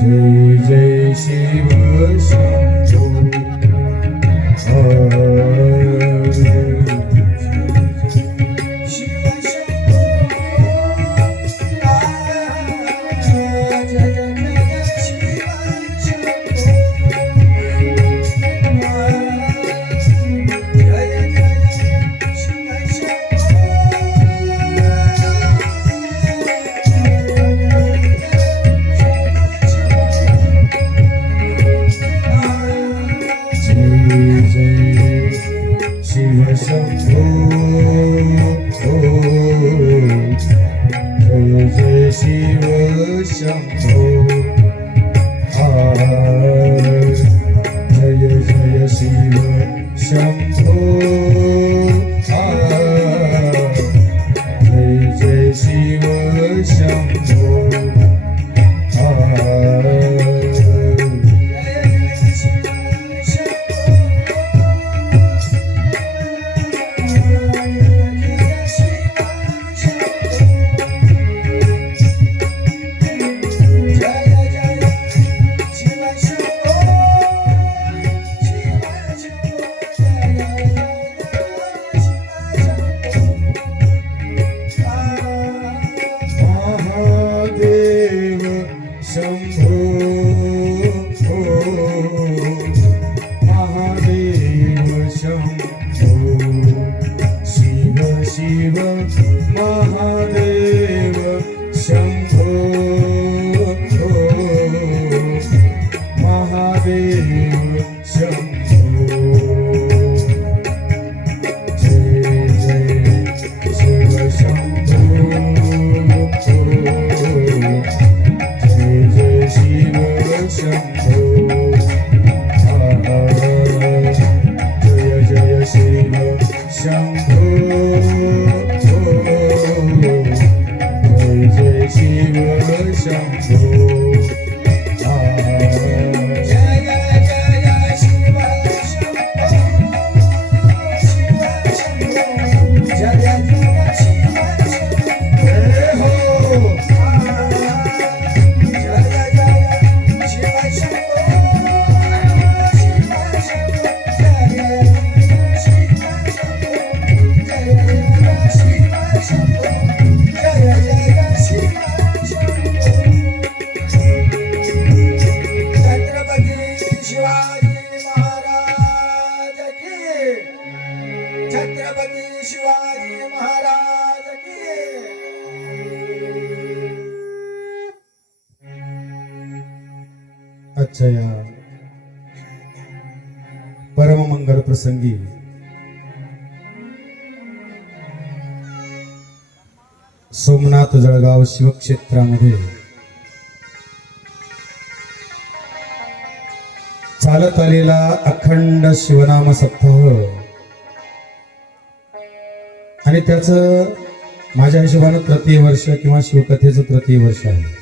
जय जय शिव आजच्या या परममंगल प्रसंगी सोमनाथ जळगाव शिवक्षेत्रामध्ये चालत आलेला अखंड शिवनाम सप्ताह आणि त्याचं माझ्या हिशोबानं तृतीय वर्ष किंवा शिवकथेचं तृतीय वर्ष आहे.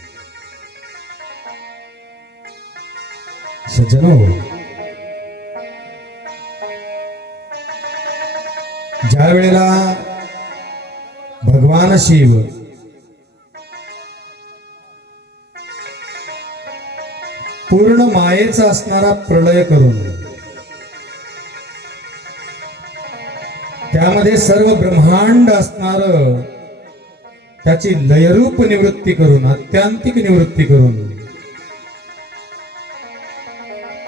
सज्जनो, ज्या वेळेला भगवान शिव पूर्ण मायेचा असणारा प्रलय करून त्यामध्ये सर्व ब्रह्मांड असणार त्याची लयरूप निवृत्ती करून आत्यांतिक निवृत्ती करून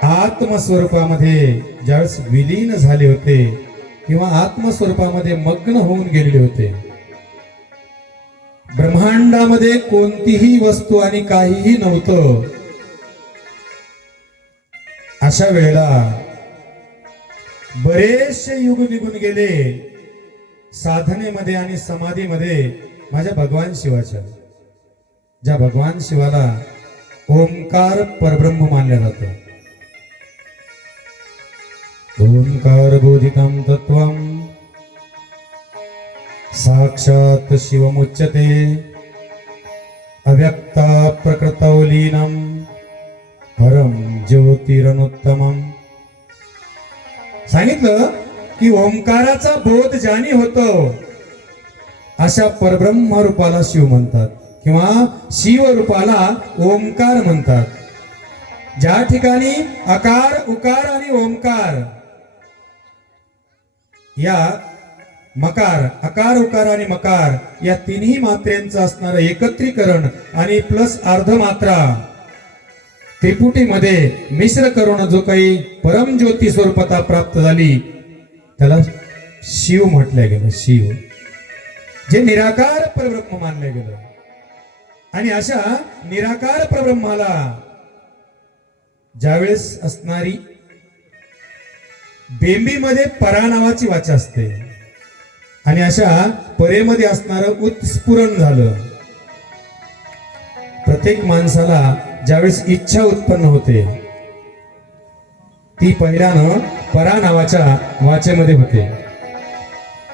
आत्मस्वरूपामध्ये ज्यावेळेस विलीन झाले होते किंवा आत्मस्वरूपामध्ये मग्न होऊन गेलेले होते, ब्रह्मांडामध्ये कोणतीही वस्तू आणि काहीही नव्हतं, अशा वेळेला बरेचसे युग निघून गेले साधनेमध्ये आणि समाधीमध्ये माझ्या भगवान शिवाच्या, ज्या भगवान शिवाला ओंकार परब्रह्म मानलं जातं. ओंकार बोधिकं तत्वं साक्षात शिवमुच्यते अव्यक्ता प्रकृतौ लीनं परम ज्योतिरनुत्तमम. सांगितलं की ओंकाराचा बोध ज्यानी होतो अशा परब्रह्म रूपाला शिव म्हणतात किंवा शिव रूपाला ओंकार म्हणतात. ज्या ठिकाणी अकार उकार आणि ओंकार या मकार, अकार उकार आणि मकार या तिन्ही मात्रेंचं असणारं एकत्रीकरण आणि प्लस अर्धमात्रा त्रिपुटीमध्ये मिश्र करून जो काही परमज्योती स्वरूपता प्राप्त झाली त्याला शिव म्हटलं गेलं. शिव जे निराकार परब्रह्म मानलं गेलं. आणि अशा निराकार परब्रह्माला ज्यावेळेस असणारी बेंबीमध्ये परा नावाची वाचा असते आणि अशा परेमध्ये असणारं उत्स्फुरण झालं. प्रत्येक माणसाला ज्यावेळेस इच्छा उत्पन्न होते ती पहिल्यानं परा नावाच्या वाचेमध्ये होते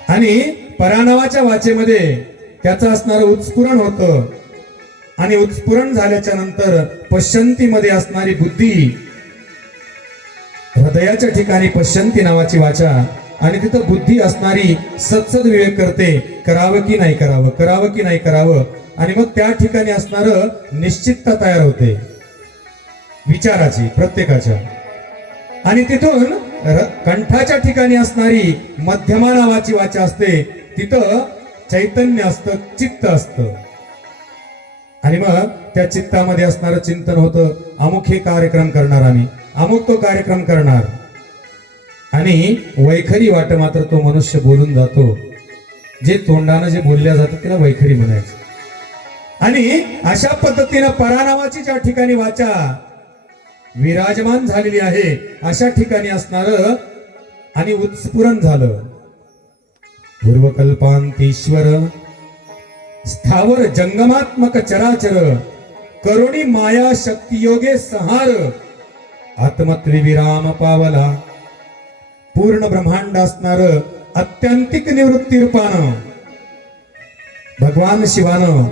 आणि परा नावाच्या वाचेमध्ये त्याचं असणारं उत्स्फुरण होतं आणि उत्स्फुरण झाल्याच्या नंतर पश्यंतीमध्ये असणारी बुद्धी हृदयाच्या ठिकाणी पश्यंती नावाची वाचा आणि तिथं बुद्धी असणारी सत्सद विवेक करते, करावं की नाही करावं, करावं की नाही करावं. आणि मग त्या ठिकाणी असणारं निश्चितता तयार होते विचाराची प्रत्येकाच्या. आणि तिथून कंठाच्या ठिकाणी असणारी मध्यमा नावाची वाचा असते, तिथं चैतन्य असतं, चित्त असतं. आणि मग त्या चित्तामध्ये असणारं चिंतन होतं, अमुक हे कार्यक्रम करणार आम्ही, अमुक तो कार्यक्रम करणार. आणि वैखरी वाट मात्र तो मनुष्य बोलून जातो. जे तोंडानं जे बोलल्या जातं त्याला वैखरी म्हणायचं. आणि अशा पद्धतीनं परा नावाची ज्या ठिकाणी वाचा विराजमान झालेली आहे अशा ठिकाणी असणार आणि उत्स्फुरण झालं. पूर्वकल्पांतीश्वर स्थावर जंगमात्मक चराचर करुणी माया शक्ती योगे संहार आत्मत्रिविराम पावला. पूर्ण ब्रह्मांड असणार अत्यंतिक निवृत्ती रूपानं भगवान शिवानं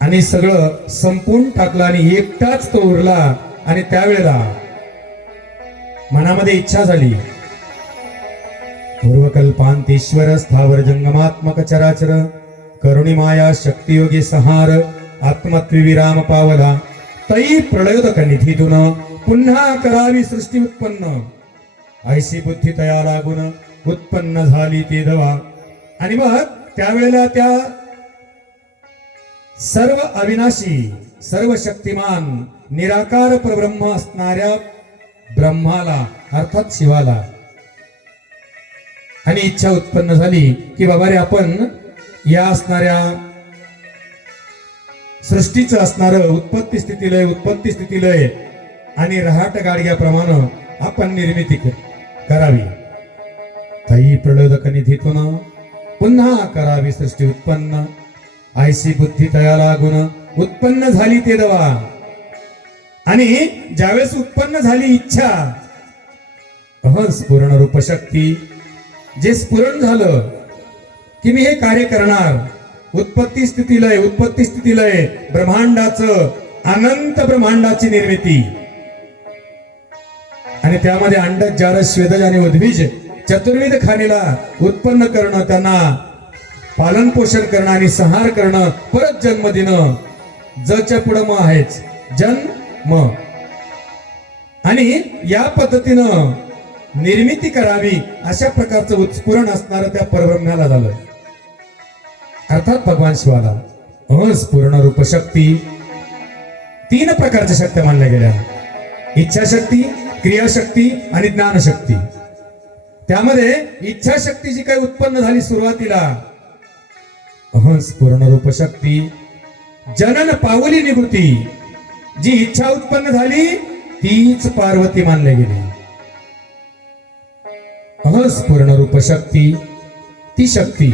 आणि सगळं संपून टाकलं आणि एकटाच तो उरला. आणि त्यावेळेला मनामध्ये इच्छा झाली, पूर्वकल्पांतीश्वर स्थावर जंगमात्मक चराचर करुणी माया शक्तियोगी संहार आत्मत्विराम पावला. तै प्रलयोदक निधीतून पुन्हा करावी सृष्टी उत्पन्न ऐशी बुद्धी तया लागून उत्पन्न झाली ती दवा. आणि मग त्यावेळेला त्या सर्व अविनाशी सर्व शक्तिमान निराकार परब्रह्म असणाऱ्या ब्रह्माला अर्थात शिवाला आणि इच्छा उत्पन्न झाली की बाबा रे आपण या असणाऱ्या सृष्टीचं असणारं उत्पत्ती स्थिती लय आणि रहाट गाडग्याप्रमाणे आपण निर्मिती करावी. तै प्रलोदक निधीतून पुन्हा करावी सृष्टी उत्पन्न ऐशी बुद्धी तया लागून उत्पन्न झाली ते दवा. आणि ज्यावेळेस उत्पन्न झाली इच्छा स्फुरण रूप शक्ती जे स्फुरण झालं की मी हे कार्य करणार. उत्पत्ती स्थिती लय ब्रह्मांडाचं अनंत ब्रह्मांडाची निर्मिती आणि त्यामध्ये अंडज जारज स्वेदज आणि उद्भिज चतुर्विध खाणीला उत्पन्न करणं, त्यांना पालन पोषण करणं आणि संहार करणं, परत जन्म देणं. जच्या पुढं म आहेच जन्म. आणि या पद्धतीनं निर्मिती करावी अशा प्रकारचं उत्स्फुरण असणारं त्या परब्रह्माला झालं अर्थात भगवान शिवाला. स्फुरण रूप शक्ती तीन प्रकारच्या शक्त्या मानल्या गेल्या, इच्छाशक्ती, क्रियाशक्ती आणि ज्ञानशक्ती. त्यामध्ये इच्छाशक्ती जी काही उत्पन्न झाली सुरुवातीला स्फुरण रूप शक्ती जनन पावली निवृत्ती, जी इच्छा उत्पन्न झाली तीच पार्वती मानली गेली. स्फुरण रूप शक्ती ती शक्ती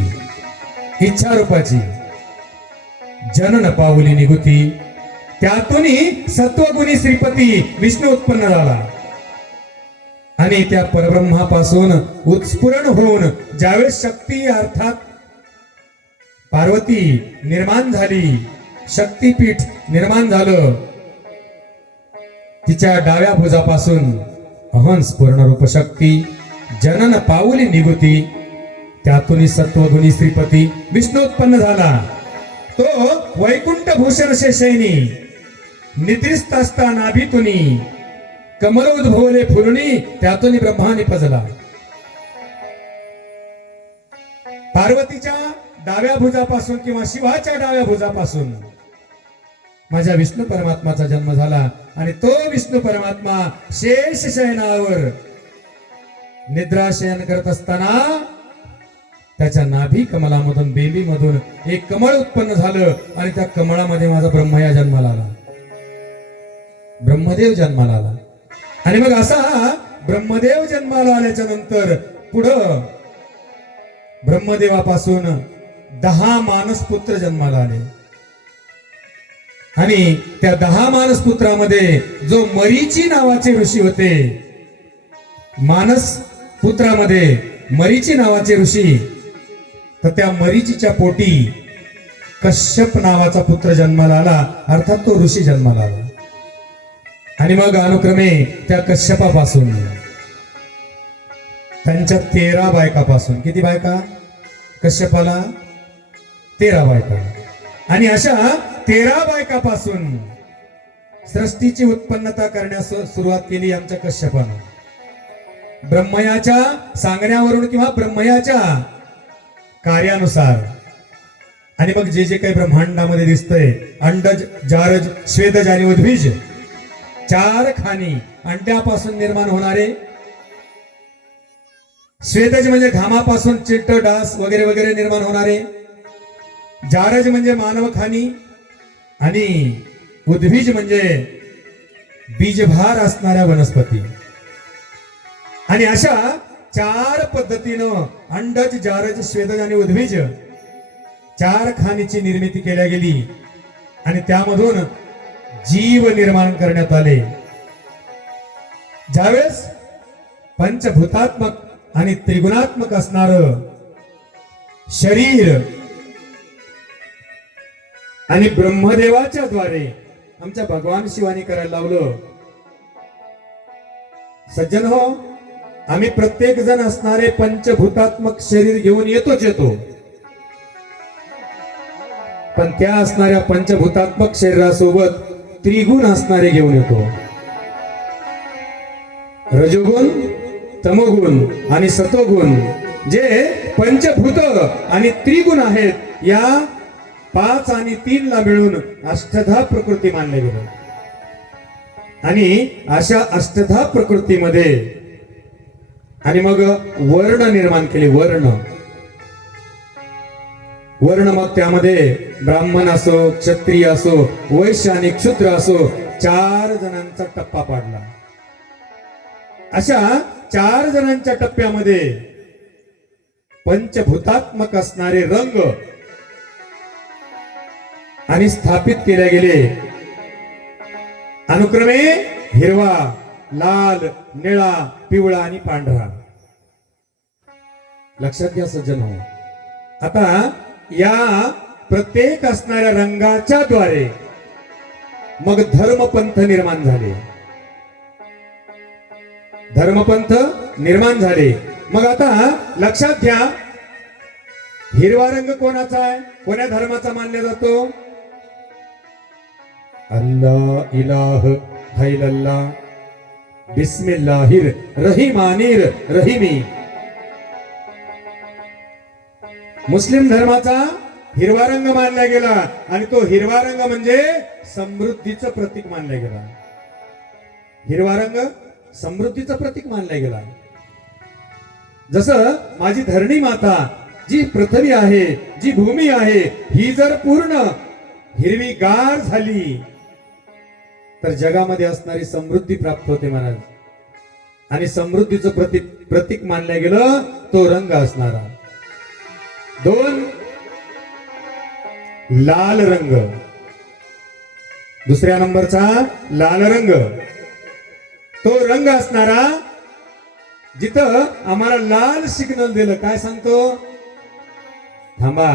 इच्छा रूपाची जनन पावली निगुती, त्यातूनही सत्वगुणी श्रीपती विष्णू उत्पन्न झाला. आणि त्या परब्रह्मापासून उत्स्फुरण होऊन ज्यावेळेस शक्ती अर्थात पार्वती निर्माण झाली, शक्तीपीठ निर्माण झालं, तिच्या डाव्या भुजापासून अहंस पूर्णरूप शक्ती जनन पाऊली निगुती, त्यातून सत्वगुणी श्रीपती विष्णू उत्पन्न झाला. तो वैकुंठ भूषण शेषैनी निद्रिस्त असता नाभीतुनी कमल उद्भवले फुलणी, त्यातून ब्रह्मा निपजला. पार्वतीच्या डाव्या भुजापासून किंवा शिवाच्या डाव्या भुजापासून माझ्या विष्णू परमात्माचा जन्म झाला आणि तो विष्णू परमात्मा शेष शयनावर निद्राशयन करत असताना त्याच्या नाभी कमलामधून बेंबीमधून एक कमळ उत्पन्न झालं आणि त्या कमळामध्ये माझा ब्रह्मया जन्माला आला, ब्रह्मदेव जन्माला आला. आणि मग असा ब्रह्मदेव जन्माला आल्याच्या नंतर पुढं ब्रह्मदेवापासून 10 मानसपुत्र जन्माला आले आणि त्या 10 मानसपुत्रामध्ये जो मरीची नावाचे ऋषी होते, मानस पुत्रामध्ये मरीची नावाचे ऋषी, तर त्या मरीचीच्या पोटी कश्यप नावाचा पुत्र जन्माला आला, अर्थात तो ऋषी जन्माला आला. आणि मग अनुक्रमे त्या कश्यपापासून त्यांच्या 13 बायकापासून, किती बायका कश्यपाला? 13 बायका. आणि अशा 13 बायकापासून सृष्टीची उत्पन्नता करण्यास सुरुवात केली आमच्या कश्यपानं. ब्रह्मयाच्या सांगण्यावरून किंवा ब्रह्मयाच्या कार्यानुसार. आणि मग जे जे काही ब्रह्मांडामध्ये दिसतंय, अंडज, जारज, स्वेदज आणि उद्भिज 4 खानी अंड्यापासून निर्माण होणारे. स्वेदज म्हणजे घामापासून चिट्ट, डास वगैरे वगैरे निर्माण होणारे. जारज म्हणजे मानव खानी आणि उद्भिज म्हणजे बीजभार असणाऱ्या वनस्पती. आणि अशा 4 पद्धतीनं अंडज, जारज, स्वेदज आणि उद्भिज 4 खानीची निर्मिती केल्या गेली आणि त्यामधून जीव निर्माण करण्यात आले. ज्यावेळेस पंचभूतात्मक आणि त्रिगुणात्मक असणार शरीर आणि ब्रह्मदेवाच्या द्वारे आमच्या भगवान शिवानी करायला लावलं. सज्जन हो, आम्ही प्रत्येक जण असणारे पंचभूतात्मक शरीर घेऊन येतो, पण त्या असणाऱ्या पंचभूतात्मक शरीरासोबत त्रिगुण असणारे घेऊन येतो. रजोगुण, तमोगुण आणि सत्वगुण जे पंचभूत आणि त्रिगुण आहेत, या 5 आणि 3 ला मिळून अष्टधा प्रकृती मानले गेले. आणि अशा अष्टधा प्रकृतीमध्ये आणि मग वर्ण निर्माण केले. वर्ण मग त्यामध्ये ब्राह्मण असो, क्षत्रिय असो, वैश्य आणि क्षुद्र असो 4 जणांचा टप्पा पाडला. अशा 4 जणांच्या टप्प्यामध्ये पंचभूतात्मक असणारे रंग आणि स्थापित केले गेले. अनुक्रमे हिरवा, लाल, निळा, पिवळा आणि पांढरा. लक्षात घ्या सज्जन हो. आता या प्रत्येक असणाऱ्या रंगाच्या द्वारे मग धर्मपंथ निर्माण झाले. धर्मपंथ निर्माण झाले. मग आता लक्षात घ्या, हिरवा रंग कोणाचा आहे, कोण्या धर्माचा मानला जातो? अल्लाह इलाह हैलल्लाह बिस्मिल्लाहिर रहीमानिर रहीमी. मुस्लिम धर्माचा हिरवा रंग मानला गेला आणि तो हिरवा रंग म्हणजे समृद्धीचं प्रतीक मानला गेला. हिरवा रंग समृद्धीचं प्रतीक मानला गेला. जसं माझी धरणी माता जी पृथ्वी आहे, जी भूमी आहे, ही जर पूर्ण हिरवीगार झाली तर जगामध्ये असणारी समृद्धी प्राप्त होते महाराज. आणि समृद्धीचं प्रतीक मानलं गेलं तो रंग असणारा. 2 लाल रंग, दुसऱ्या नंबरचा लाल रंग, तो रंग असणारा जिथं आम्हाला लाल सिग्नल दिलं, काय सांगतो? थांबा.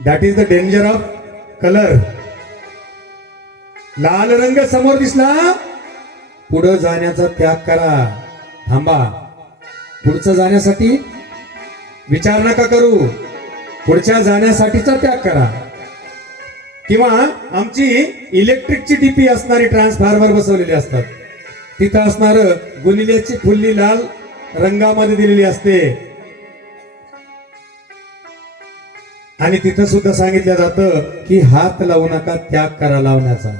That is the danger of colour. लाल रंग समोर दिसला, पुढे जाण्याचा त्याग करा. थांबा. पुढचं जाण्यासाठी विचार नका करू, पुढच्या जाण्यासाठीचा त्याग करा. किंवा आमची इलेक्ट्रिकची डीपी असणारी ट्रान्सफॉर्मर बसवलेली असतात, तिथं असणार गुणिलेची फुल्ली लाल रंगामध्ये दिलेली असते. आणि तिथं सुद्धा सांगितलं जातं की हात लावू नका, त्याग करा लावण्याचा.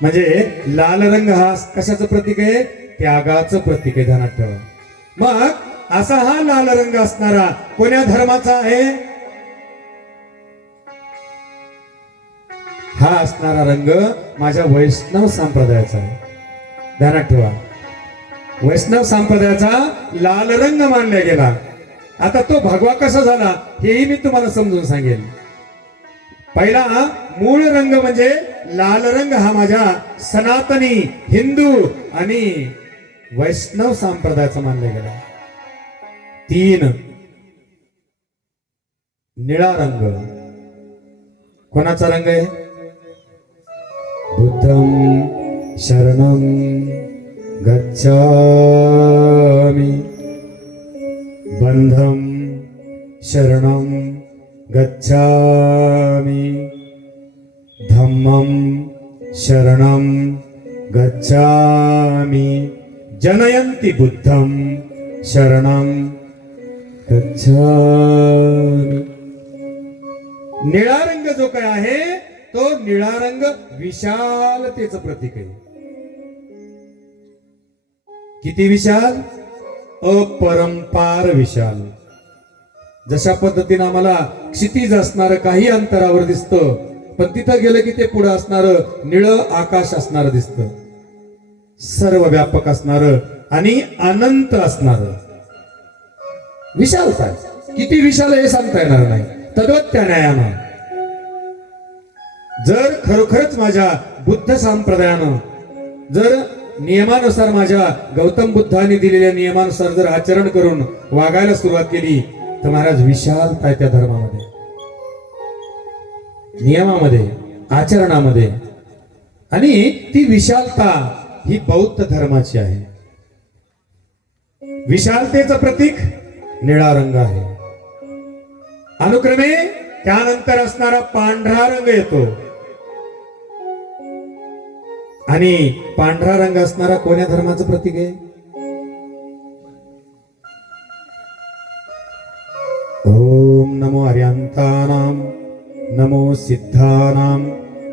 म्हणजे लाल रंग हा कशाचं प्रतीक आहे? त्यागाचं प्रतीक आहे, ध्यानात ठेवा. मग असा हा लाल रंग असणारा कोण्या धर्माचा आहे? हा असणारा रंग माझ्या वैष्णव संप्रदायाचा आहे, ध्यानात ठेवा. वैष्णव संप्रदायाचा लाल रंग मानला गेला. आता तो भगवा कसा झाला हेही मी तुम्हाला समजून सांगेल. पहिला मूळ रंग म्हणजे लाल रंग हा माझ्या सनातनी हिंदू आणि वैष्णव संप्रदायाचा मानला गेला. 3 निळा रंग कोणाचा रंग आहे? बुद्धं शरणं गच्छामि, बंधं शरणं गच्छामि, धम्मं शरणं गच्छामि, जनयन्ति बुद्धं शरणं गच्छामि. निळा रंग जो काय आहे तो निळा रंग विशालतेचं प्रतीक आहे. किती विशाल? अपरंपार विशाल. जशा पद्धतीने आम्हाला क्षितिज असणार काही अंतरावर दिसतं, पण तिथं गेलं की ते पुढे असणार निळं आकाश असणार दिसतं, सर्व व्यापक असणार आणि अनंत असणार. विशालता किती विशाल हे सांगता येणार नाही. तद्वत त्या न्यायानं जर खरोखरच माझ्या बुद्ध संप्रदायानं जर नियमानुसार, माझ्या गौतम बुद्धांनी दिलेल्या नियमानुसार जर आचरण करून वागायला सुरुवात केली तर महाराज विशालता आहे त्या धर्मामध्ये, नियमामध्ये, आचरणामध्ये. आणि ती विशालता ही बौद्ध धर्माची आहे. विशालतेचं प्रतीक निळा रंग आहे. अनुक्रमे त्यानंतर असणारा पांढरा रंग येतो. आणि पांढरा रंग असणारा कोण्या धर्माचं प्रतीक आहे? ओम नमो अर्यंतानाम, नमो सिद्धानाम,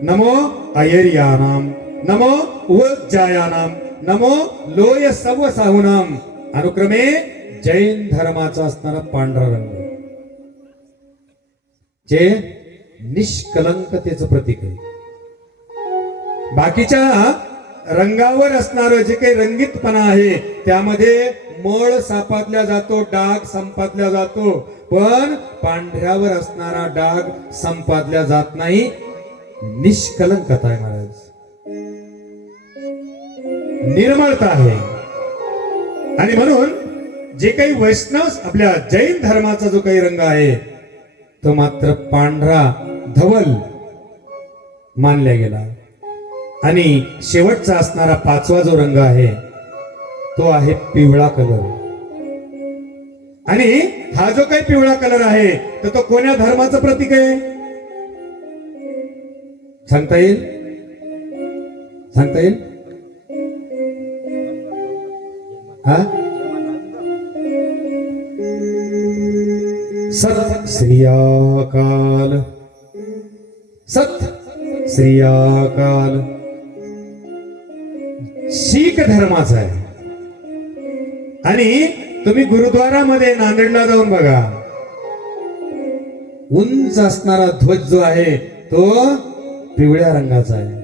नमो अयर्यानाम, नमो उज्जायानाम, नमो लोय सव साहुनाम. अनुक्रमे जैन धर्माचा असणारा पांढरा रंग, जे निष्कलंकतेचं प्रतीक आहे. बाकीच्या रंगावर असणार जे काही रंगीतपणा आहे त्यामध्ये मळ सापातल्या जातो, डाग संपादल्या जातो, पण पांढऱ्यावर असणारा डाग संपादल्या जात नाही. निष्कलंकता आहे महाराज, निर्मळता आहे. आणि म्हणून जे काही वैष्णव आपल्या जैन धर्माचा जो काही रंग आहे तो मात्र पांढरा धवल मानला गेला. आणि शेवटचा असणारा 5वा जो रंग आहे तो आहे पिवळा कलर. आणि हा जो काही पिवळा कलर आहे तर तो कोण्या धर्माचं प्रतीक आहे? सांगता येईल? सांगता येईल? हा, सत श्री अकाल, सत श्री अकाल. शीख धर्माचा आहे. आणि तुम्ही गुरुद्वारामध्ये नांदेडला जाऊन बघा, उंच असणारा ध्वज जो आहे तो पिवळ्या रंगाचा आहे.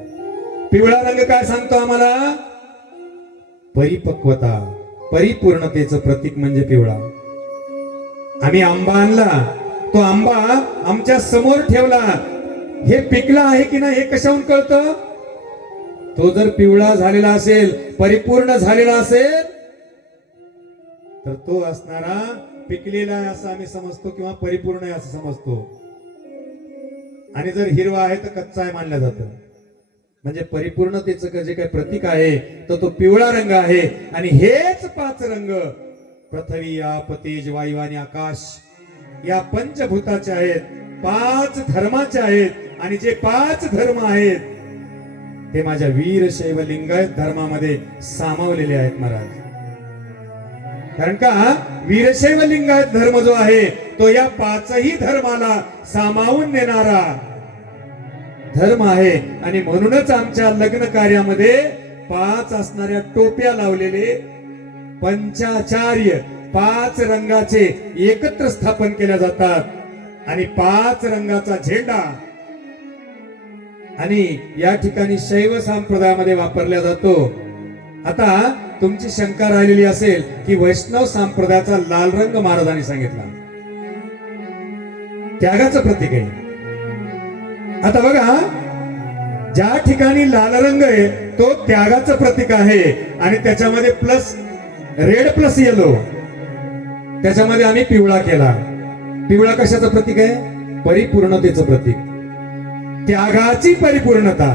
पिवळा रंग काय सांगतो आम्हाला? परिपक्वता, परिपूर्णतेचं प्रतीक म्हणजे पिवळा. आम्ही आंबा आणला, तो आंबा आमच्या समोर ठेवला, हे पिकला आहे की नाही हे कशाहून कळतं? तो जर पिवळा झालेला असेल, परिपूर्ण झालेला असेल तर तो असणारा पिकलेला आहे असं आम्ही समजतो किंवा परिपूर्ण आहे असं समजतो. आणि जर हिरवा आहे तर कच्चा आहे मानलं जातं. म्हणजे परिपूर्णतेचं जे काही प्रतीक आहे तो पिवळा रंग आहे. आणि हेच 5 रंग पृथ्वी, आप, तेज, वायू आणि आकाश या पंचभूताचे आहेत, 5 धर्माचे आहेत. आणि जे 5 धर्म आहेत ते माझ्या वीरशैव लिंगायत धर्मामध्ये सामावलेले आहेत महाराज. कारण का वीरशैव लिंगायत धर्म जो आहे तो या 5ही धर्माला सामावून नेणारा धर्म आहे. आणि म्हणूनच आमच्या लग्न कार्यामध्ये 5 असणाऱ्या टोप्या लावलेले पंचाचार्य 5 रंगाचे एकत्र स्थापन केल्या जातात. आणि 5 रंगाचा झेंडा आणि या ठिकाणी शैव संप्रदायामध्ये वापरला जातो. आता तुमची शंका राहिलेली असेल की वैष्णव संप्रदायाचा लाल रंग महाराजांनी सांगितला त्यागाचं प्रतीक आहे. आता बघा, ज्या ठिकाणी लाल रंग आहे तो त्यागाचं प्रतीक आहे. आणि त्याच्यामध्ये प्लस रेड प्लस येलो, त्याच्यामध्ये आम्ही पिवळा केला. पिवळा कशाचं प्रतीक आहे? परिपूर्णतेचं प्रतीक, त्यागाची परिपूर्णता.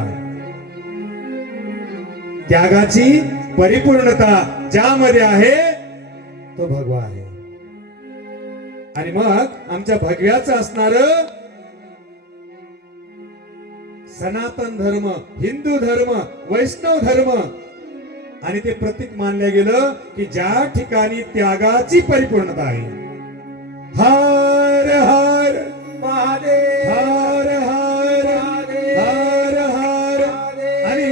त्यागाची परिपूर्णता ज्यामध्ये आहे तो भगवा आहे. आणि मग आमच्या भगव्याचं असणार सनातन धर्म, हिंदू धर्म, वैष्णव धर्म. आणि ते प्रतीक मानलं गेलं की ज्या ठिकाणी त्यागाची परिपूर्णता आहे. हर हर महादेव, हर हर हर हर. आणि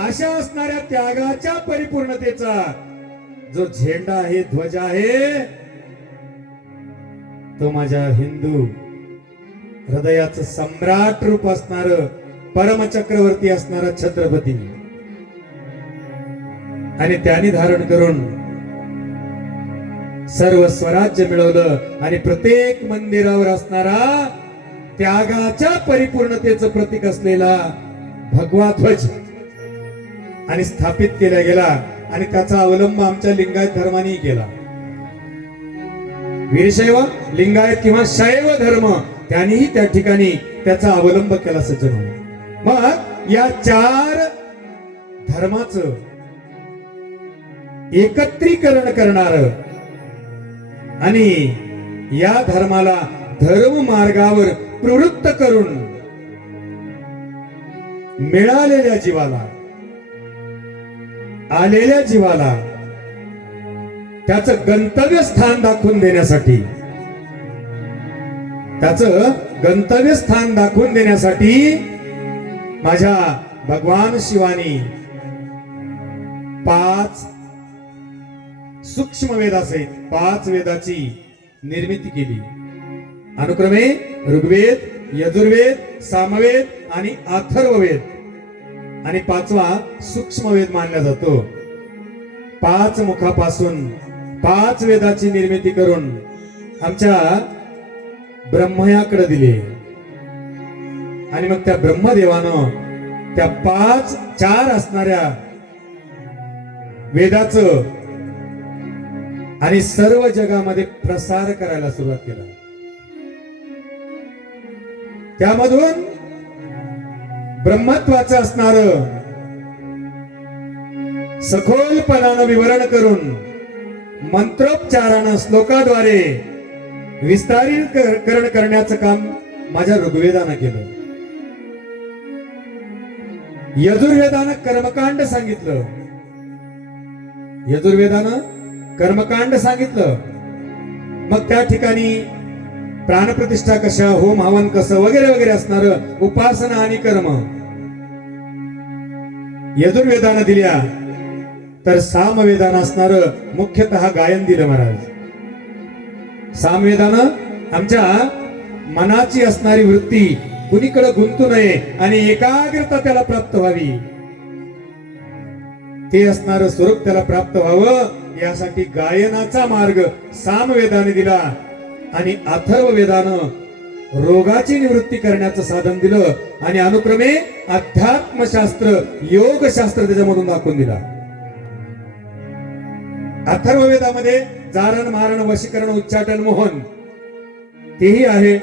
अशा असणाऱ्या त्यागाच्या परिपूर्णतेचा जो झेंडा आहे, ध्वज आहे, तो माझ्या हिंदू हृदयाचं सम्राट रूप असणार, परमचक्रवर्ती असणारा छत्रपती. आणि त्याने धारण करून सर्व स्वराज्य मिळवलं. आणि प्रत्येक मंदिरावर असणारा त्यागाच्या परिपूर्णतेचं प्रतीक असलेला भगवा ध्वज आणि स्थापित केला गेला. आणि त्याचा अवलंब आमच्या लिंगायत धर्माने केला. वीरशैव, लिंगायत किंवा शैव धर्म त्यांनीही त्या ठिकाणी त्याचा अवलंब केला सज्जन. मग या 4 धर्माचं एकत्रीकरण करणार आणि या धर्माला धर्म मार्गावर प्रवृत्त करून मिळालेल्या जीवाला, आलेल्या जीवाला त्याचं गंतव्य स्थान दाखवून देण्यासाठी, त्याचं गंतव्य स्थान दाखवून देण्यासाठी माझ्या भगवान शिवानी 5 सूक्ष्म वेदासहित 5 वेदाची निर्मिती केली. अनुक्रमे ऋग्वेद, यजुर्वेद, सामवेद आणि अथर्ववेद. आणि 5वा सूक्ष्म वेद मानला जातो. 5 मुखापासून 5 वेदाची निर्मिती करून आमच्या ब्रह्मयाकडे दिले. आणि मग त्या ब्रह्मदेवानं त्या 4 असणाऱ्या वेदाचं आणि सर्व जगामध्ये प्रसार करायला सुरुवात केला. त्यामधून ब्रह्मत्वाचं असणार सखोलपणानं विवरण करून मंत्रोच्चारानं श्लोकाद्वारे विस्तारीकरण करण्याचं काम माझ्या ऋग्वेदानं केलं. यजुर्वेदानं कर्मकांड सांगितलं. यजुर्वेदानं कर्मकांड सांगितलं. मग त्या ठिकाणी प्राणप्रतिष्ठा कशा, होम हवन कसं वगैरे वगैरे असणार उपासना आणि कर्म यजुर्वेदानं दिल्या. तर सामवेदानं असणार मुख्यतः गायन दिलं महाराज. सामवेदानं आमच्या मनाची असणारी वृत्ती कुणीकडे गुंतू नये आणि एकाग्रता त्याला प्राप्त व्हावी, ते असणारं स्वरूप त्याला प्राप्त व्हावं यासाठी गायनाचा मार्ग सामवेदाने दिला. आणि अथर्ववेदानं रोगाची निवृत्ती करण्याचं साधन दिलं. आणि अनुक्रमे अध्यात्मशास्त्र, योगशास्त्र त्याच्यामधून दाखवून दिला. अथर्ववेदामध्ये जारण, मारण, वशीकरण, उच्चाटन, मोहन तेही आहे.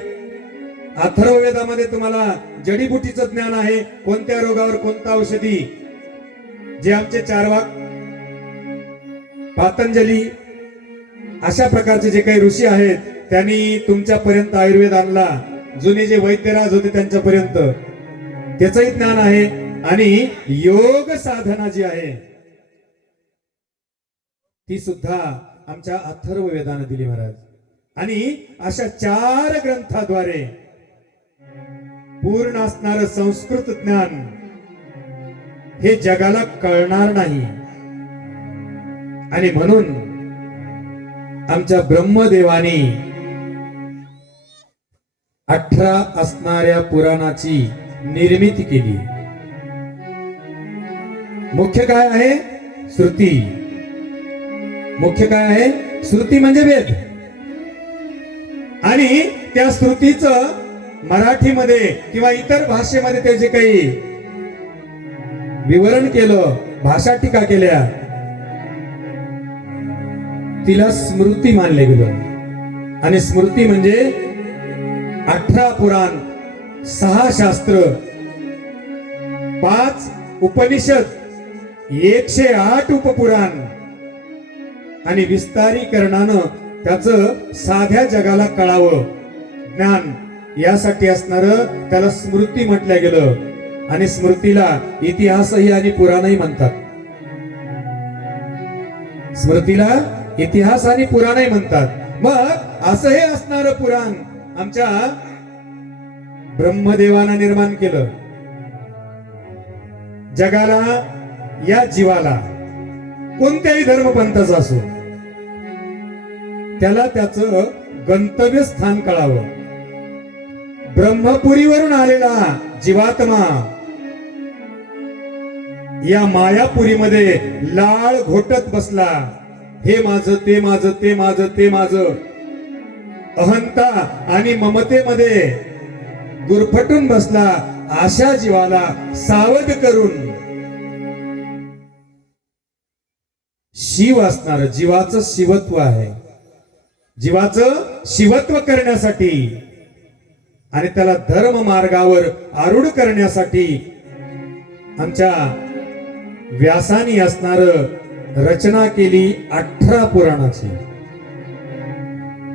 अथर्ववेदामध्ये तुम्हाला जडीबुटीचं ज्ञान आहे, कोणत्या रोगावर कोणता औषधी, जे आमचे चारवाक पातंजली अशा प्रकारचे जे काही ऋषी आहेत त्यांनी तुमच्यापर्यंत आयुर्वेद आणला. जुने जे वैद्यराज होते त्यांच्यापर्यंत त्याचंही ज्ञान आहे. आणि योग साधना जी आहे ती सुद्धा आमच्या अथर्व वेदानं दिली महाराज. आणि अशा 4 ग्रंथाद्वारे पूर्ण असणारं संस्कृत ज्ञान हे जगाला कळणार नाही. आणि म्हणून आमच्या ब्रह्मदेवानी 18 असणाऱ्या पुराणाची निर्मिती केली. मुख्य काय आहे? श्रुती. मुख्य काय आहे? श्रुती म्हणजे वेद. आणि त्या श्रुतीचं मराठीमध्ये किंवा इतर भाषेमध्ये ते जे काही विवरण केलं, भाषा टीका केल्या, तिला स्मृती मानले गेलं. आणि स्मृती म्हणजे 18 पुराण, 6 शास्त्र, 5 उपनिषद, 108 उपपुराण आणि विस्तारीकरणानं त्याचं साध्या जगाला कळावं ज्ञान, यासाठी असणारं त्याला स्मृती म्हटलं गेलं. आणि स्मृतीला इतिहासही आणि पुराणही म्हणतात. स्मृतीला इतिहास आणि पुराणही म्हणतात. मग असं हे असणारं पुराण आमच्या ब्रह्मदेवानं निर्माण केलं. जगाला, या जीवाला, कोणत्याही धर्मपंथाचा असो, त्याला त्याचं गंतव्य स्थान कळावं. ब्रह्मपुरीवरून आलेला जीवात्मा या मायापुरीमध्ये लाळ घोटत बसला. हे माझं, ते माझं, ते माझं, ते माझं, अहंता आणि ममतेमध्ये गुरफटून बसला. अशा जीवाला सावध करून शिव असणार, जीवाचं शिवत्व आहे, जीवाचं शिवत्व करण्यासाठी आणि त्याला धर्म मार्गावर आरूढ करण्यासाठी आमच्या व्यासानी असणार रचना केली 18 पुराणाची.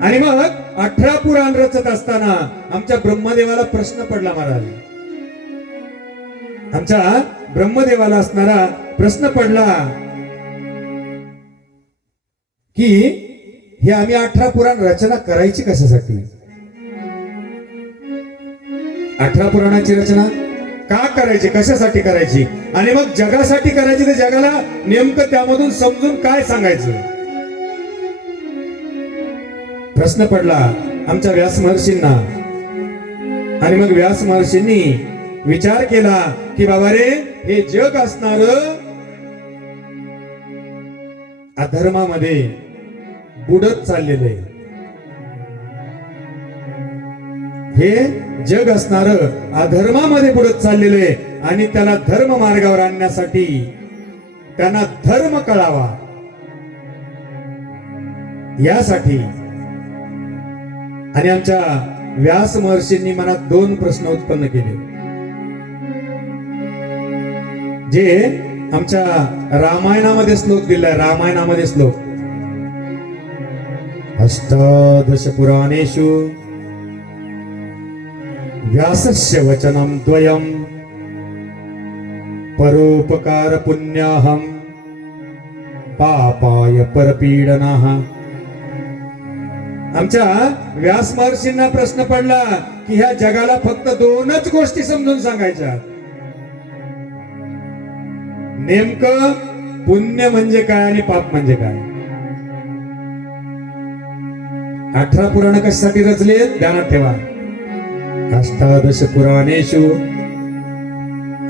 आणि मग 18 पुराण रचत असताना आमच्या ब्रह्मदेवाला प्रश्न पडला महाराज. आमच्या ब्रह्मदेवाला असणारा प्रश्न पडला की हे आम्ही 18 पुराण रचना करायची कशासाठी? 18 पुराणाची रचना का करायची, कशासाठी करायची? आणि मग जगासाठी करायची तर जगाला नेमकं त्यामधून समजून काय सांगायचं? प्रश्न पडला आमच्या व्यास महर्षींना. आणि मग व्यास महर्षींनी विचार केला की बाबा रे, हे जग असणार अधर्मामध्ये बुडत चाललेलं आहे. हे जग असणार अधर्मामध्ये बुडत चाललेलं आहे. आणि त्याला धर्म मार्गावर आणण्यासाठी त्यांना धर्म कळावा, यासाठी. आणि आमच्या व्यास महर्षींनी मनात 2 प्रश्न उत्पन्न केले, जे आमच्या रामायणामध्ये श्लोक दिलाय. रामायणामध्ये श्लोक, अष्टादश पुराणेषु व्यासस्य वचनं द्वयं परोपकार पुण्याहं पापाय परपीडनः. आमच्या व्यास महर्षींना प्रश्न पडला की ह्या जगाला फक्त 2च गोष्टी समजून सांगायच्या. नेमकं पुण्य म्हणजे काय आणि पाप म्हणजे काय. 18 पुराण कशासाठी रचले ध्यानात ठेवा. अष्टादश पुराणेषु,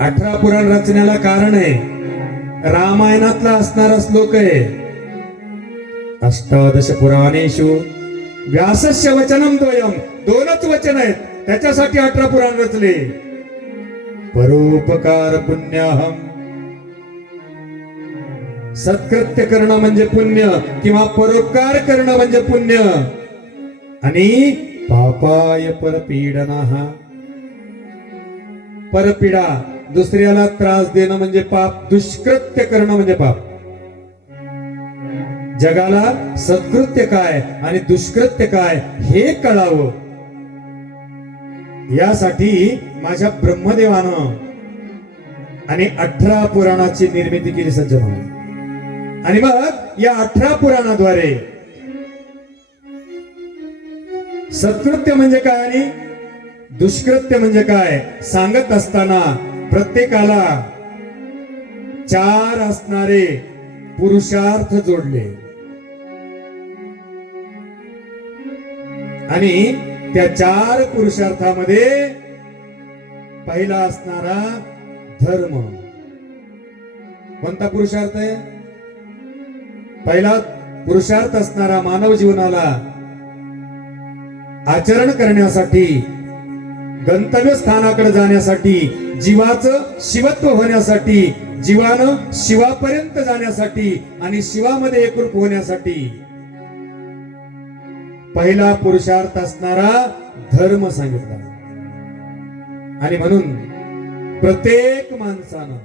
18 पुराण रचण्याला कारण आहे रामायणातला असणारा श्लोक आहे. अष्टादश पुराणेषु व्यासस्य वचनं द्वयं, 2च वचन आहेत, त्याच्यासाठी 18 पुराण रचले. परोपकार पुण्याहं, सत्कृत्य करणं म्हणजे पुण्य किंवा परोपकार करणं म्हणजे पुण्य. आणि पापाय परपीडनः, परपीडा, दुसऱ्याला त्रास देणं म्हणजे पाप, दुष्कृत्य करणं म्हणजे पाप. जगाला सत्कृत्य काय आणि दुष्कृत्य काय हे कळावं, यासाठी माझ्या ब्रह्मदेवानं आणि 18 पुराणाची निर्मिती केली सज्जन. आणि मग या 18 पुराणाद्वारे सत्कृत्य म्हणजे काय आणि दुष्कृत्य म्हणजे काय सांगत असताना प्रत्येकाला 4 असणारे पुरुषार्थ जोडले. आणि त्या 4 पुरुषार्थामध्ये पहिला असणारा धर्म. कोणता पुरुषार्थ आहे? पहिला पुरुषार्थ असणारा मानव जीवनाला आचरण करण्यासाठी, गंतव्य स्थानाकडे जाण्यासाठी, जीवाचं शिवत्व होण्यासाठी, जीवानं शिवापर्यंत जाण्यासाठी आणि शिवामध्ये एकरूप होण्यासाठी पहिला पुरुषार्थ असणारा धर्म सांगितला. आणि म्हणून प्रत्येक माणसानं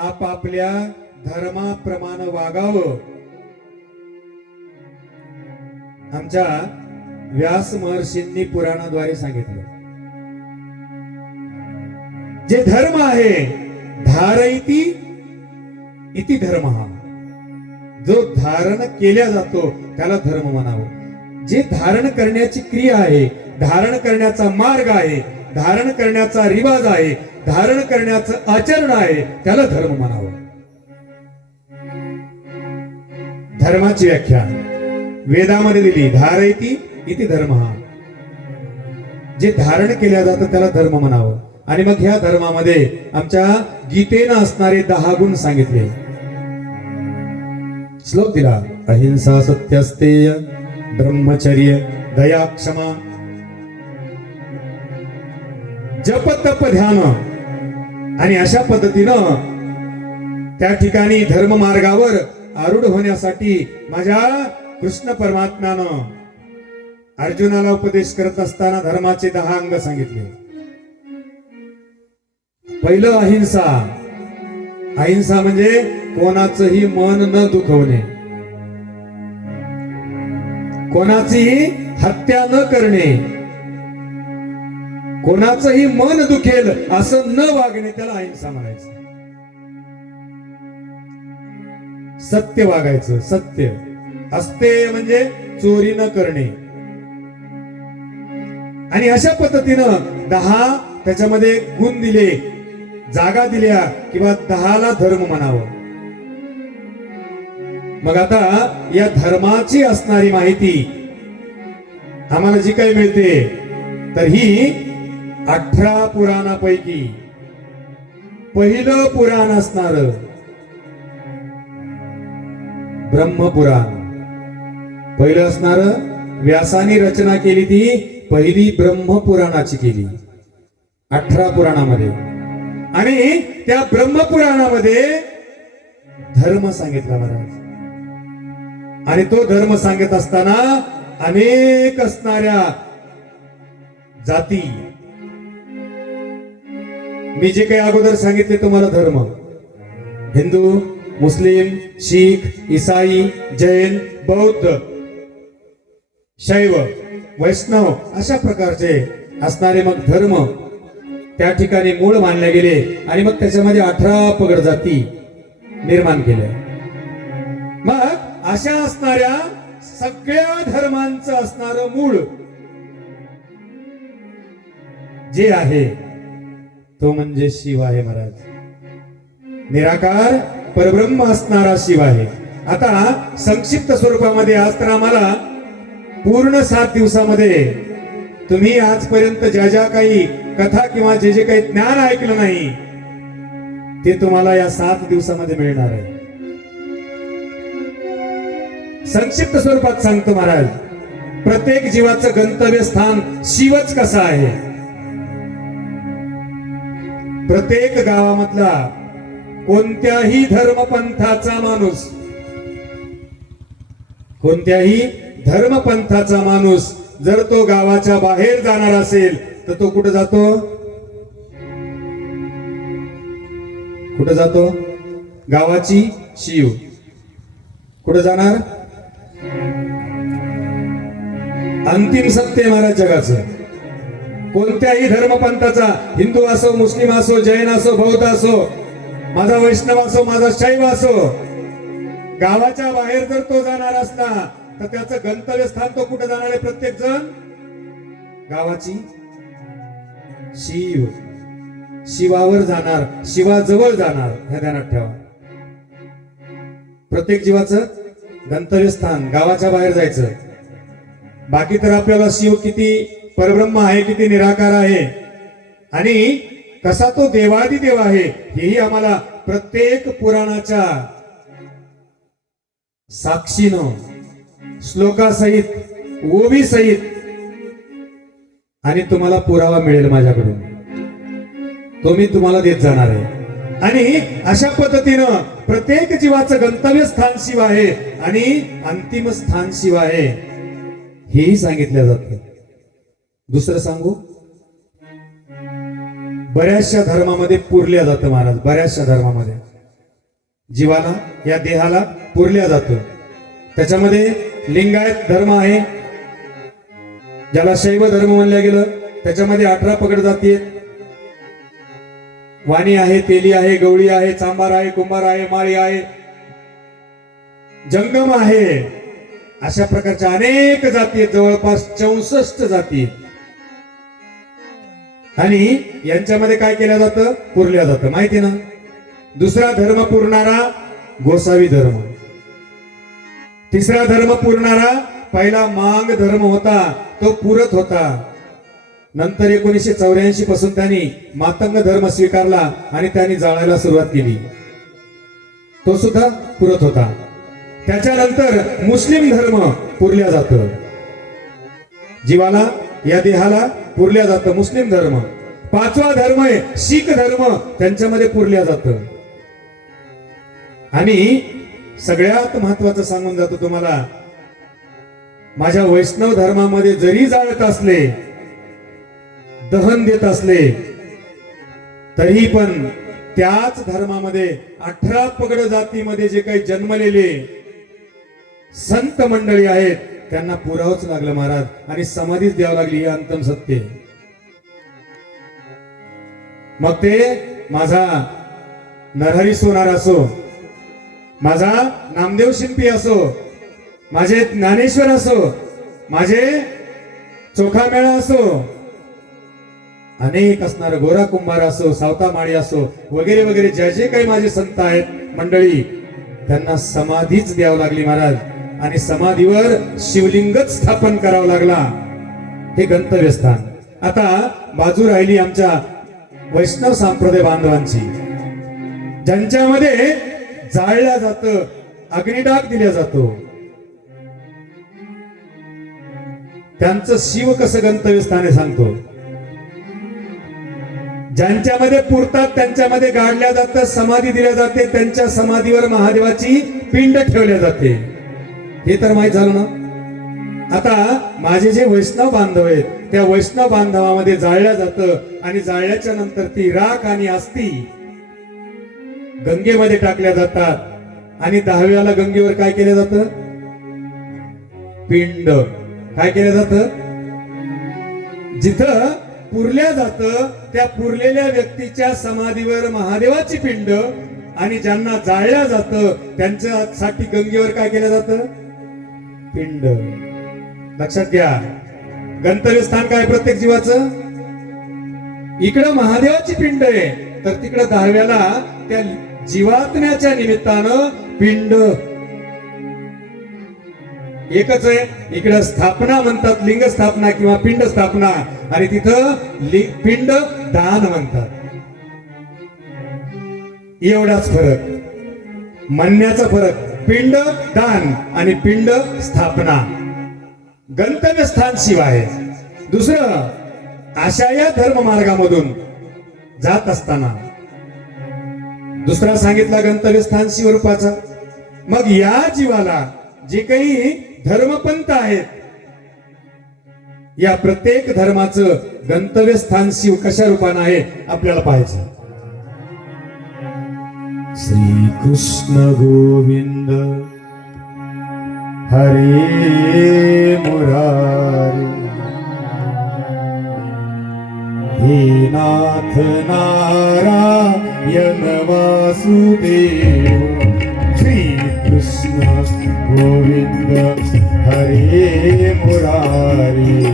आपापल्या धर्माप्रमाणे वागावं. आमच्या व्यास महर्षींनी पुराणाद्वारे सांगितलं, जे धर्म आहे धारयती इति धर्म, जो धारण केल्या जातो त्याला धर्म म्हणावं. जे धारण करण्याची क्रिया आहे, धारण करण्याचा मार्ग आहे, धारण करण्याचा रिवाज आहे, धारण करण्याचं आचरण आहे, त्याला धर्म म्हणावं. धर्माची व्याख्या वेदामध्ये दिली, धारयती इति धर्म. जे धारण केल्या जातं त्याला धर्म म्हणावं. आणि मग ह्या धर्मामध्ये आमच्या गीतेनं असणारे 10 गुण सांगितले. श्लोक दिला, अहिंसा, सत्यस्तेय, ब्रह्मचर्य, दया, क्षमा, जप, तप, ध्यान. आणि अशा पद्धतीनं त्या ठिकाणी धर्म मार्गावर आरूढ होण्यासाठी माझ्या कृष्ण परमात्म्यानं अर्जुनाला उपदेश करत असताना धर्माचे 10 अंग सांगितले. पहिलं अहिंसा. अहिंसा म्हणजे कोणाचंही मन न दुखवणे, कोणाचीही हत्या न करणे, कोणाचंही मन दुखेल असं न वागणे, त्याला अहिंसा म्हणायचं. सत्य वागायचं. सत्य अस्तेय म्हणजे चोरी न करणे. आणि अशा पद्धतीनं 10 त्याच्यामध्ये गुण दिले, जागा दिल्या किंवा 10ला धर्म म्हणावं. मग आता या धर्माची असणारी माहिती आम्हाला जी काही मिळते तर ही 18 पुराणापैकी पहिलं पुराण असणार ब्रह्मपुराण. पहिलं असणार व्यासानी रचना केली ती पहिली ब्रह्मपुराणाची केली 18 पुराणामध्ये. आणि त्या ब्रह्मपुराणामध्ये धर्म सांगितला महाराज. आणि तो धर्म सांगत असताना अनेक असणाऱ्या जाती, मी जे काही अगोदर सांगितले तुम्हाला धर्म, हिंदू, मुस्लिम, शीख, ईसाई, जैन, बौद्ध, शैव, वैष्णव अशा प्रकारचे असणारे मग धर्म त्या ठिकाणी मूळ मानले गेले. आणि मग त्याच्यामध्ये 18 पगड जाती निर्माण केल्या. मग अशा असणाऱ्या सगळ्या धर्मांचं असणारं मूळ जे आहे तो म्हणजे शिव आहे महाराज. निराकार परब्रह्म असणारा शिव आहे. आता संक्षिप्त स्वरूपामध्ये आज तर आम्हाला पूर्ण 7 दिवसामध्ये तुम्ही आजपर्यंत ज्या ज्या काही कथा किंवा जे जे काही ज्ञान ऐकलं नाही ते तुम्हाला या 7 दिवसामध्ये मिळणार आहे. संक्षिप्त स्वरूपात सांगतो महाराज, प्रत्येक जीवाचं गंतव्य स्थान शिवच कसं आहे. प्रत्येक गावामधला कोणत्याही धर्मपंथाचा माणूस, कोणत्याही धर्मपंथाचा माणूस जर तो गावाच्या बाहेर जाणार असेल तर तो कुठे जातो? कुठे जातो? गावाची शीव. कुठे जाणार? अंतिम सत्य महाराज जगाचं. कोणत्याही धर्मपंथाचा, हिंदू असो, मुस्लिम असो, जैन असो, बौद्ध असो, माझा वैष्णव असो, माझा शैव असो, गावाच्या बाहेर जर तो जाणार असला तर त्याचं गंतव्यस्थान तो कुठे जाणार आहे? प्रत्येक जण गावाची शिव, शिवावर जाणार, शिवाजवळ जाणार. हे ध्यानात ठेवा. प्रत्येक जीवाचं गंतव्यस्थान गावाच्या बाहेर जायचं. बाकी तर आपल्याला शिव किती परब्रह्म आहे, किती निराकार आहे आणि कसा तो देवादिदेव आहे हेही आम्हाला प्रत्येक पुराणाच्या साक्षीनं, श्लोकासहित, ओवी सहित आणि तुम्हाला पुरावा मिळेल माझ्याकडून, तो मी तुम्हाला देत जाणार आहे. आणि अशा पद्धतीनं प्रत्येक जीवाचं गंतव्य स्थान शिव आहे आणि अंतिम स्थान शिव आहे हेही सांगितलं जातं. दुसरं सांगू, बऱ्याचशा धर्मामध्ये पुरल्या जातं महाराज. बऱ्याचशा धर्मामध्ये जीवाला, या देहाला पुरल्या जातं. त्याच्यामध्ये लिंगायत धर्म आहे, ज्याला शैव धर्म म्हणलं गेलं. त्याच्यामध्ये 18 पगड जाती आहेत. वाणी आहे, तेली आहे, गवळी आहे, चांबार आहे, कुंभार आहे, माळी आहे, जंगम आहे. अशा प्रकारच्या अनेक जाती आहेत, जवळपास 64 जाती. आणि यांच्यामध्ये काय केलं जातं? पुरल्या जातं. माहिती ना? दुसरा धर्म पुरणारा गोसावी धर्म. तिसरा धर्म पुरणारा पहिला मांग धर्म होता, तो पुरत होता. नंतर 1984 पासून त्यांनी मातंग धर्म स्वीकारला आणि त्यांनी जाळायला सुरुवात केली. तो सुद्धा पुरत होता. त्याच्यानंतर मुस्लिम धर्म पुरल्या जातं. जीवाला, या देहाला पुरल्या जातं मुस्लिम धर्म. 5वा धर्म आहे शीख धर्म, त्यांच्यामध्ये पुरल्या जातं. आणि सगळ्यात महत्वाचं सांगून जातो तुम्हाला, माझ्या वैष्णव धर्मामध्ये जरी जाळत असले, दहन देत असले, तरी पण त्याच धर्मामध्ये 18 पगड जातीमध्ये जे काही जन्मलेले संत मंडळी आहेत त्यांना पुरावंच लागलं महाराज, आणि समाधीच द्यावं लागली. हे अंतम सत्य. मग ते माझा नरहरी सोनार असो, माझा नामदेव शिंपी असो, माझे ज्ञानेश्वर असो, माझे चोखामेळा असो, अनेक असणार गोरा कुंभार असो, सावता माळी असो, वगैरे वगैरे, जे जे काही माझे संत आहेत मंडळी, त्यांना समाधीच द्यावं लागली महाराज. आणि समाधीवर शिवलिंगच स्थापन करावं लागला. हे गंतव्यस्थान. आता बाजू राहिली आमच्या वैष्णव संप्रदाय बांधवांची, ज्यांच्यामध्ये जाळल्या जातं, अग्निडाग दिल्या जातो. त्यांचं शिव कसं गंतव्यस्थान आहे सांगतो. ज्यांच्यामध्ये पुरतात त्यांच्यामध्ये गाडल्या जातं, समाधी दिल्या जाते, त्यांच्या समाधीवर महादेवाची पिंड ठेवल्या जाते. हे तर माहित झालं ना. आता माझे जे वैष्णव बांधव आहेत, त्या वैष्णव बांधवामध्ये जाळल्या जातं आणि जाळल्याच्या नंतर ती राख आणि अस्थी गंगेमध्ये टाकल्या जातात. आणि 10व्याला गंगेवर काय केलं जातं? पिंड. काय केलं जातं? जिथं पुरल्या जातं त्या पुरलेल्या व्यक्तीच्या समाधीवर महादेवाची पिंड, आणि ज्यांना जाळल्या जातं त्यांच्यासाठी गंगेवर काय केलं जातं? पिंड. लक्षात घ्या, गंतव्यस्थान काय प्रत्येक जीवाचं? इकडं महादेवाची पिंड आहे, तर तिकडं 10व्याला त्या जीवात्म्याच्या निमित्तानं पिंड एकच आहे. इकडं स्थापना म्हणतात, लिंग स्थापना किंवा पिंड स्थापना, आणि तिथं पिंड दान म्हणतात. एवढाच फरक, म्हणण्याचा फरक. पिंड दान आणि पिंड स्थापना. गंतव्य स्थान शिव आहे. दुसरं, अशा या धर्म मार्गामधून जात असताना दुसरा सांगितला गंतव्य स्थान शिवरूपाचा. मग या जीवाला जे काही धर्मपंथ आहेत या प्रत्येक धर्माचं गंतव्यस्थान शिव कशा रूपानं आहे आपल्याला पाहायचं. श्री कृष्ण गोविंद हरे मुरारी हे नाथ नारायण वासुदेव. श्री कृष्ण गोविंद हरे मुरारी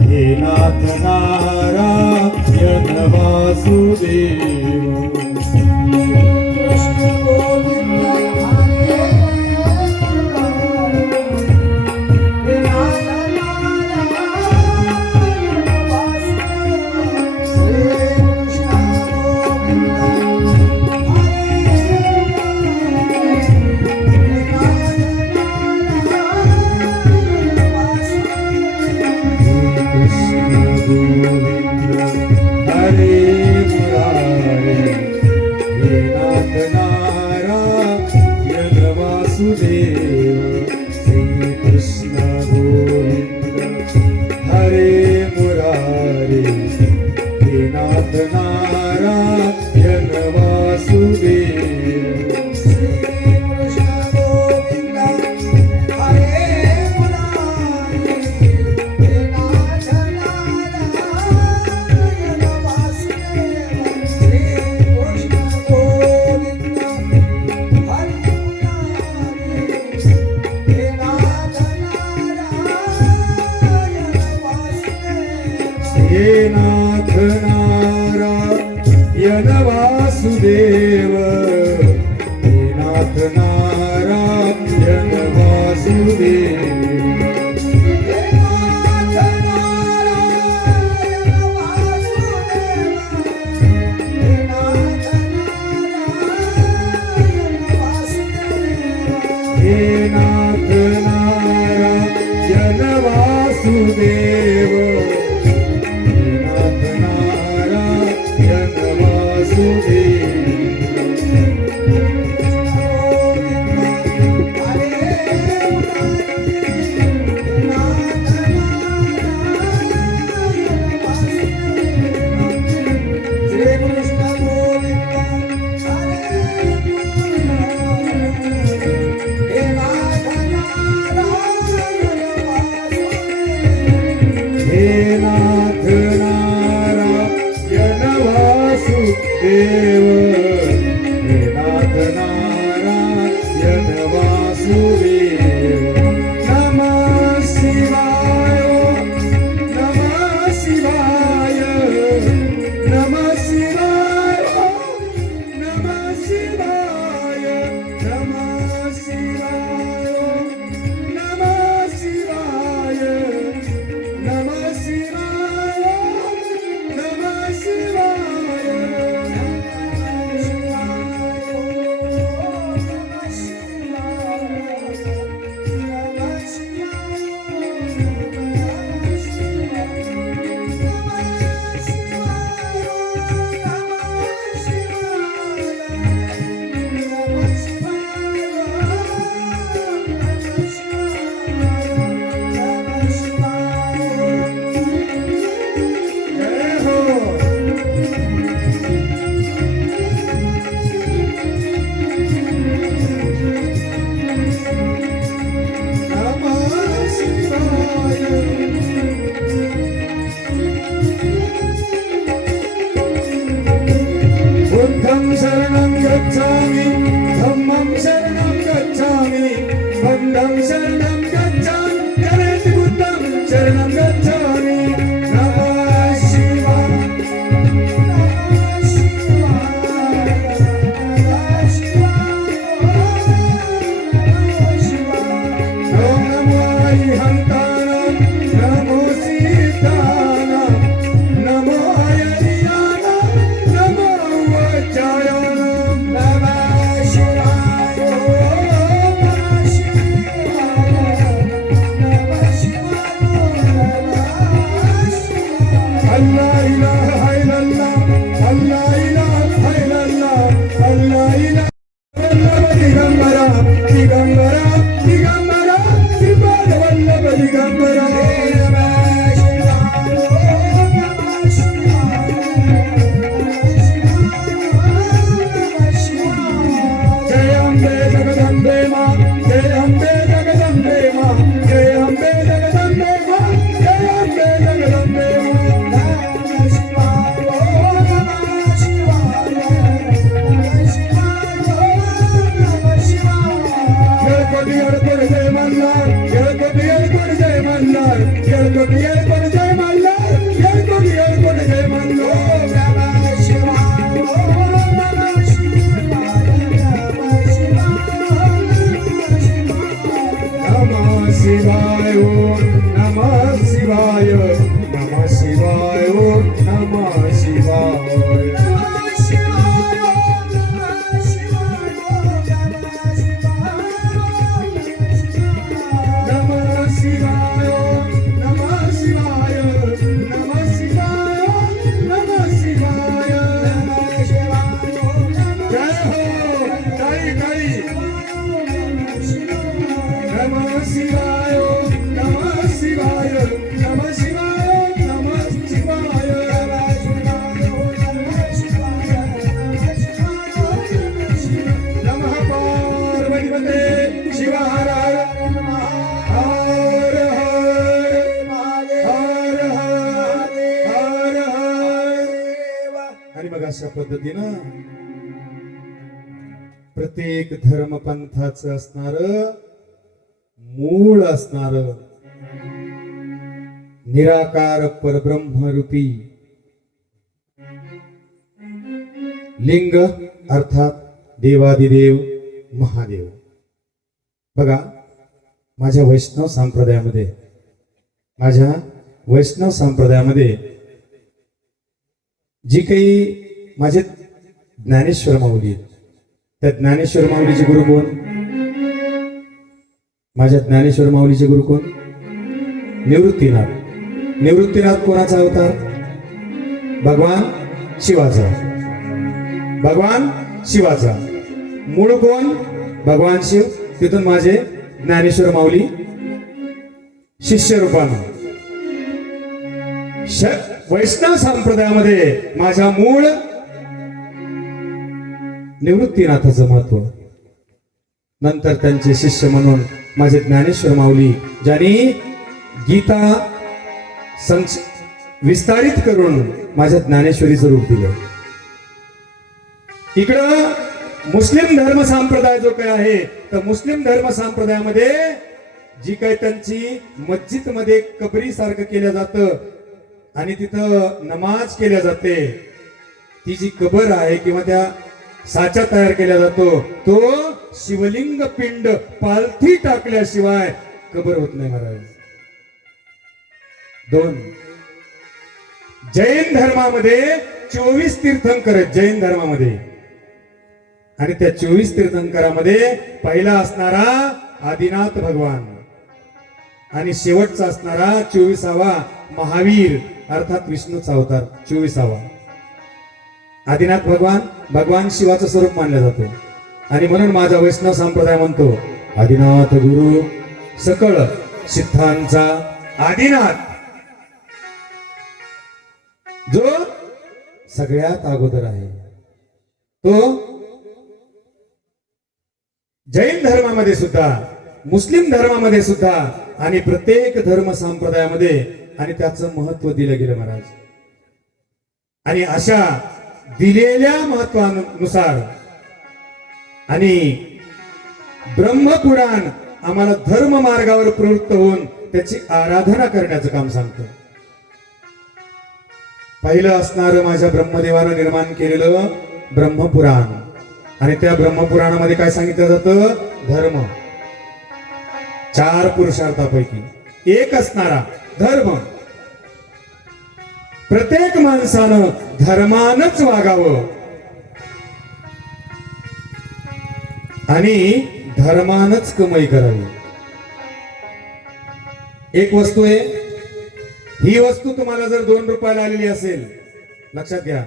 हे नाथ नारायण वासुदेव. हे नाथ नारायण वासुदेव. हे नाथ नारायण वासुदेव. हे नाथ नारायण वासुदेव. पद्धतीनं प्रत्येक धर्मपंथाचं असणार मूळ असणार निराकार परब्रह्मरूपी लिंग अर्थात देवादिदेव महादेव. बघा, माझ्या वैष्णव संप्रदायामध्ये जी काही माझे ज्ञानेश्वर माऊली आहेत, त्या ज्ञानेश्वर माऊलीचे गुरु कोण? माझ्या ज्ञानेश्वर माऊलीचे गुरु कोण? निवृत्तीनाथ. निवृत्तीनाथ कोणाचा अवतार? भगवान शिवाचा. मूळ कोण? भगवान शिव. तिथून माझे ज्ञानेश्वर माऊली शिष्य रूपानं. वैष्णव संप्रदायामध्ये माझ्या मूळ निवृत्तीनाथाचं महत्व. नंतर त्यांचे शिष्य म्हणून माझे ज्ञानेश्वर माऊली, ज्यांनी गीता विस्तारित करून माझ्या ज्ञानेश्वरीचं रूप दिलं. इकडं मुस्लिम धर्म संप्रदाय जो काय आहे, तर मुस्लिम धर्म संप्रदायामध्ये जी काही त्यांची मस्जिद मध्ये कबरी सारखं केलं जातं आणि तिथं नमाज केल्या जाते, ती जी कबर आहे किंवा त्या साचा तयार केला जातो, तो शिवलिंग पिंड पालथी टाकल्याशिवाय कबर होत नाही महाराज. 2. जैन धर्मामध्ये 24 तीर्थंकर आहेत जैन धर्मामध्ये, आणि त्या 24 तीर्थंकरामध्ये पहिला असणारा आदिनाथ भगवान आणि शेवटचा असणारा 24वा महावीर अर्थात विष्णूचा अवतार 24वा. आदिनाथ भगवान शिवाचं स्वरूप मानलं जातो, आणि म्हणून माझा वैष्णव संप्रदाय म्हणतो आदिनाथ गुरु सकळ सिद्धांचा आदिनाथ, जो सगळ्यात अगोदर आहे. तो जैन धर्मामध्ये सुद्धा, मुस्लिम धर्मामध्ये सुद्धा आणि प्रत्येक धर्म संप्रदायामध्ये आणि त्याचं महत्व दिलं गेलं महाराज. आणि अशा दिलेल्या महत्वानुसार आणि ब्रह्मपुराण आम्हाला धर्म मार्गावर प्रवृत्त होऊन त्याची आराधना करण्याचं काम सांगतं. पहिलं असणारं माझ्या ब्रह्मदेवानं निर्माण केलेलं ब्रह्मपुराण, आणि त्या ब्रह्मपुराणामध्ये काय सांगितलं जातं? धर्म. 4 पुरुषार्थापैकी एक असणारा धर्म. प्रत्येक माणसानं धर्मानच वागावं आणि धर्मानच कमाई करावी. एक वस्तू आहे, ही वस्तू तुम्हाला जर 2 रुपयाला आलेली असेल, लक्षात घ्या,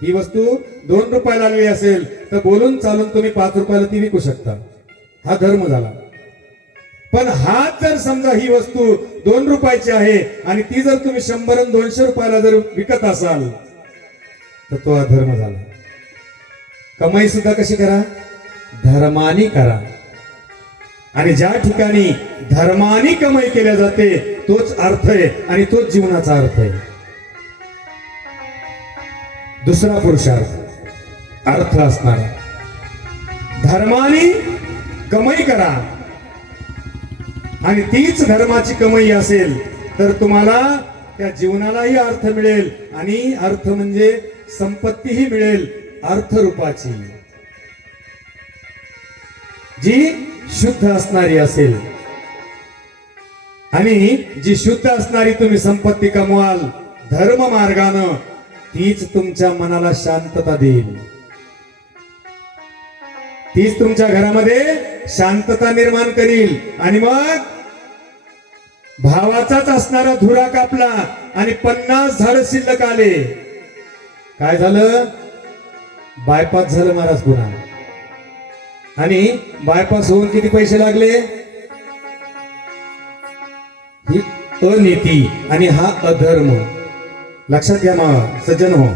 ही वस्तू 2 रुपयाला आलेली असेल तर बोलून चालून तुम्ही 5 रुपयाला ती विकू शकता, हा धर्म झाला. पण हाच जर समजा ही वस्तू 2 रुपयाची आहे आणि ती जर तुम्ही 100 आणि 200 रुपयाला जर विकत असाल तर तो अधर्म झाला. कमाई सुद्धा कशी करा? धर्मानी करा. आणि ज्या ठिकाणी धर्मानी कमाई केल्या जाते तोच अर्थ आहे आणि तोच जीवनाचा अर्थ आहे. दुसरा पुरुषार्थ अर्थ असणारा धर्मानी कमाई करा, आणि तीच धर्माची कमाई असेल तर तुम्हाला त्या जीवनालाही अर्थ मिळेल, आणि अर्थ म्हणजे संपत्तीही मिळेल अर्थरूपाची, जी शुद्ध असणारी असेल. आणि जी शुद्ध असणारी तुम्ही संपत्ती कमवाल धर्म मार्गानं, तीच तुमच्या मनाला शांतता देईल, तीच तुमच्या घरामध्ये शांतता निर्माण करील. आणि मग भावाचाच असणारा धुरा कापला आणि 50 झाड शिल्लक आले, काय झालं? बायपास झालं महाराज पुन्हा. आणि बायपास होऊन किती पैसे लागले? ही अनीती आणि हा अधर्म. लक्षात घ्या मग सज्जन हो,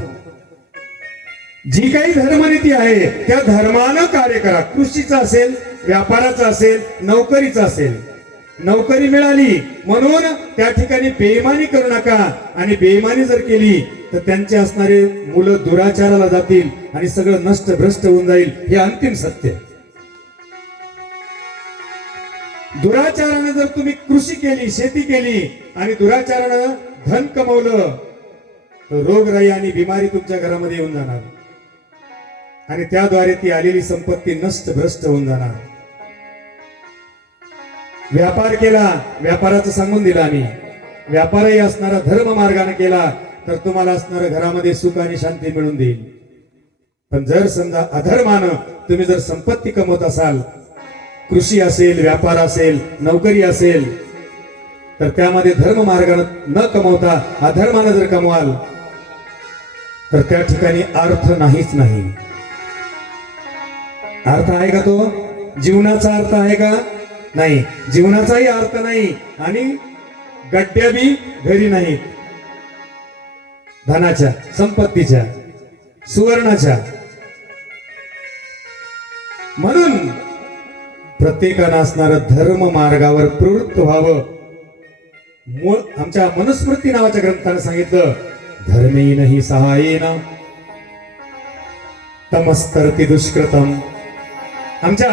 जी काही धर्मनीती आहे त्या धर्मानं कार्य करा. कृषीचं असेल, व्यापाराचं असेल, नोकरीचं असेल. नोकरी मिळाली म्हणून त्या ठिकाणी बेईमानी करू नका, आणि बेईमानी जर केली तर त्यांचे असणारे मुलं दुराचाराला जातील आणि सगळं नष्ट भ्रष्ट होऊन जाईल, हे अंतिम सत्य. दुराचारानं जर तुम्ही कृषी केली, शेती केली आणि दुराचारानं धन कमवलं तर रोगराई आणि बिमारी तुमच्या घरामध्ये येऊन जाणार आणि त्याद्वारे ती आलेली संपत्ती नष्ट भ्रष्ट होऊन जाणार. व्यापार केला, व्यापाराचं सांगून दिलं आम्ही, व्यापारही असणारा धर्म मार्गाने केला तर तुम्हाला असणारं घरामध्ये सुख आणि शांती मिळून देईल. पण जर समजा अधर्मानं तुम्ही जर संपत्ती कमवत असाल, कृषी असेल, व्यापार असेल, नोकरी असेल, तर त्यामध्ये धर्म मार्गाने न कमवता अधर्मानं जर कमवाल तर त्या ठिकाणी अर्थ नाहीच नाही. अर्थ आहे का तो? जीवनाचा अर्थ आहे का? नाही, जीवनाचाही अर्थ नाही आणि गड्ड्या बी घरी नाहीत, धनाच्या, संपत्तीच्या, सुवर्णाच्या. म्हणून प्रत्येकानं असणारं धर्म मार्गावर प्रवृत्त व्हावं. आमच्या मनुस्मृती नावाच्या ग्रंथाने सांगितलं, धर्मेनहि सहायेन तमस्तरति दुष्कृतम. आमच्या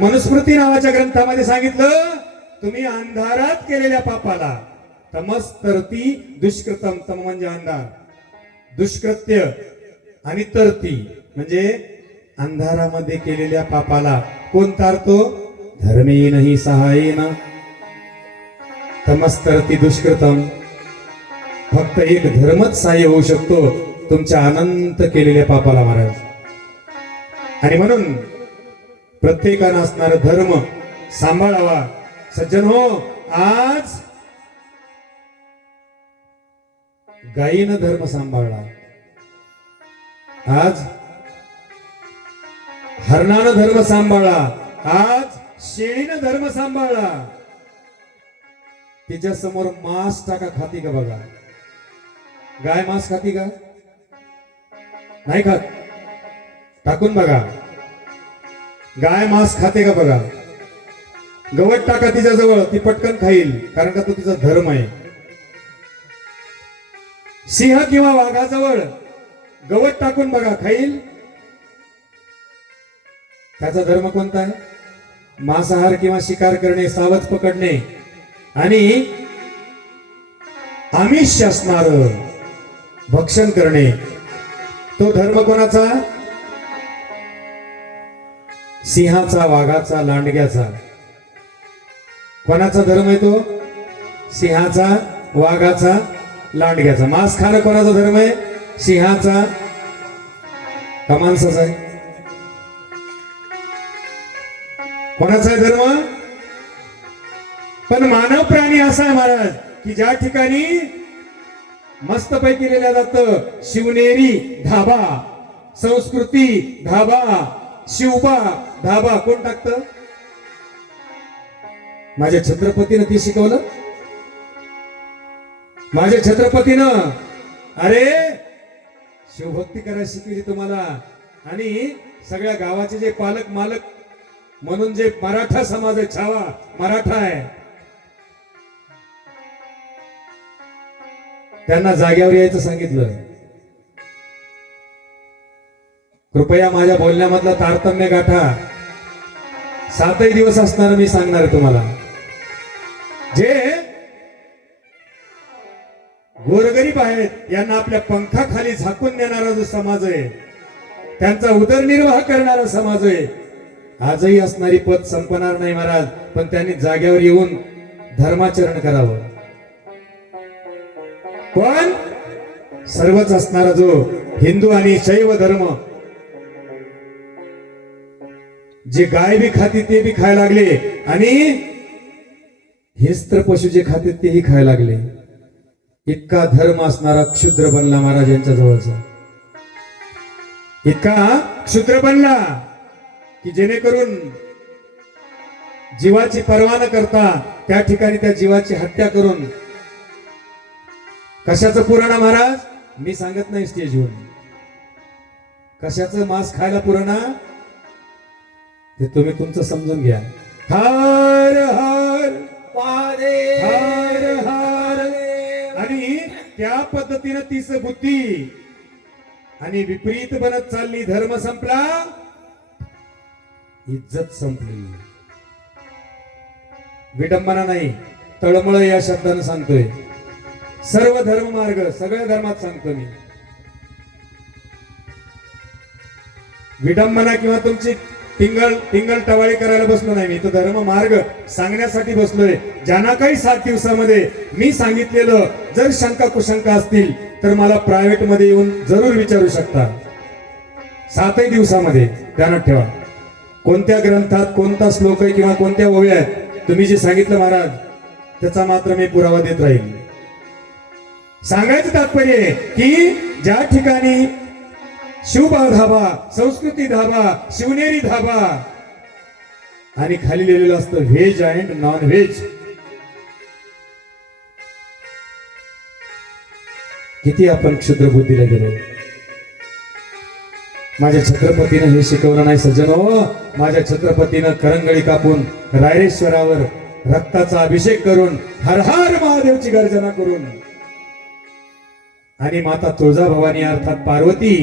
मनुस्मृती नावाच्या ग्रंथामध्ये सांगितलं, तुम्ही अंधारात केलेल्या पापाला, तमस्तरति दुष्कृतम, तम म्हणजे अंधार, दुष्कृत्य आणि तरती म्हणजे अंधारामध्ये केलेल्या पापाला कोण तारतो? धर्मेनहि सहायेन तमस्तरति दुष्कृतम. फक्त एक धर्मच सहाय्य होऊ शकतो तुमच्या अनंत केलेल्या पापाला महाराज. आणि म्हणून प्रत्येकानं असणारा धर्म सांभाळावा. सज्जन हो, आज गायीनं धर्म सांभाळला, आज हरणानं धर्म सांभाळला, आज शेळीनं धर्म सांभाळला. तिच्या समोर मांस टाका, खाती का बघा? गाय मांस खाती का? नाही खात. टाकून बघा, गाय मांस खाते का बघा? गवत टाका तिच्या जवळ, ती पटकन खाईल, कारण का तो तिचा धर्म आहे. सिंह किंवा वाघाजवळ गवत टाकून बघा, खाईल. त्याचा धर्म कोणता आहे? मांसाहार किंवा शिकार करणे, सावज पकडणे आणि आमिष असणार भक्षण करणे. तो धर्म कोणाचा? सिंहाचा, वाघाचा, लांडग्याचा. कोणाचा धर्म आहे तो? सिंहाचा, वाघाचा, लांडग्याचा. मांस खाणं कोणाचा धर्म आहे? सिंहाचा का माणसाचा आहे? कोणाचा आहे धर्म? पण मानव प्राणी असा आहे महाराज की ज्या ठिकाणी मस्तपैकी केलेलं जातं, शिवनेरी धाबा, संस्कृती धाबा, शिवबा धाबा, कोण टाकतं? माझ्या छत्रपतीनं ती शिकवलं. माझ्या छत्रपतीनं अरे शिवभक्ती करायला शिकवली तुम्हाला. आणि सगळ्या गावाचे जे पालक मालक म्हणून जे मराठा समाज आहे, छावा मराठा आहे, त्यांना जाग्यावर यायचं सांगितलं. कृपया माझ्या बोलण्यामधला तारतम्य गाठा. 7 दिवस असणार मी सांगणार आहे तुम्हाला. जे गोरगरीब आहेत यांना आपल्या पंखाखाली झाकून देणारा जो समाज आहे, त्यांचा उदरनिर्वाह करणारा समाज आहे, आजही असणारी पद संपणार नाही महाराज. पण त्यांनी जाग्यावर येऊन धर्माचरण करावं. पण सर्वच असणारा जो हिंदू आणि शैव धर्म, जे गाय बी खाती ते बी खायला लागले आणि हिंस्त्र पशु जे खाते तेही खायला लागले. इतका धर्म असणारा क्षुद्र बनला महाराज यांच्या जवळचा. इतका क्षुद्र बनला की जेणेकरून जीवाची पर्वा न करता त्या ठिकाणी त्या जीवाची हत्या करून, कशाचं पुराणा महाराज? मी सांगत नाही स्टेजवर. कशाचं मांस खायला पुराणा ते तुम्ही तुमचं समजून घ्या. हर हर महादेव, हर हर. आणि त्या पद्धतीनं तीच बुद्धी आणि विपरीत बनत चालली. धर्म संपला, इज्जत संपली. विडंबना नाही, तळमळ या शब्दानं सांगतोय. सर्व धर्म मार्ग सगळ्या धर्मात सांगतो मी. विडंबना किंवा तुमची टिंगल टवाळी करायला बसलो नाही मी. तो धर्म मार्ग सांगण्यासाठी बसलोय. ज्यांना काही 7 दिवसामध्ये मी सांगितलेलं जर शंका कुशंका असतील तर मला प्रायव्हेट मध्ये येऊन जरूर विचारू शकता. 7 दिवसामध्ये ध्यानात ठेवा. कोणत्या ग्रंथात कोणता श्लोक आहे किंवा कोणत्या ओव्या आहेत तुम्ही जे सांगितलं महाराज त्याचा मात्र मी पुरावा देत राहील. सांगायचं तात्पर्य आहे की ज्या ठिकाणी शिवबा धाबा, संस्कृती धाबा, शिवनेरी धाबा आणि खाली लिहिलेलं असतं व्हेज अँड नॉन व्हेज. किती आपण क्षुद्र बुद्धीला गेलो. माझ्या छत्रपतीनं हे शिकवलं नाही सज्जनो. माझ्या छत्रपतीनं करंगळी कापून रायरेश्वरावर रक्ताचा अभिषेक करून हर हर महादेवची गर्जना करून आणि माता तुळजाभवानी अर्थात पार्वती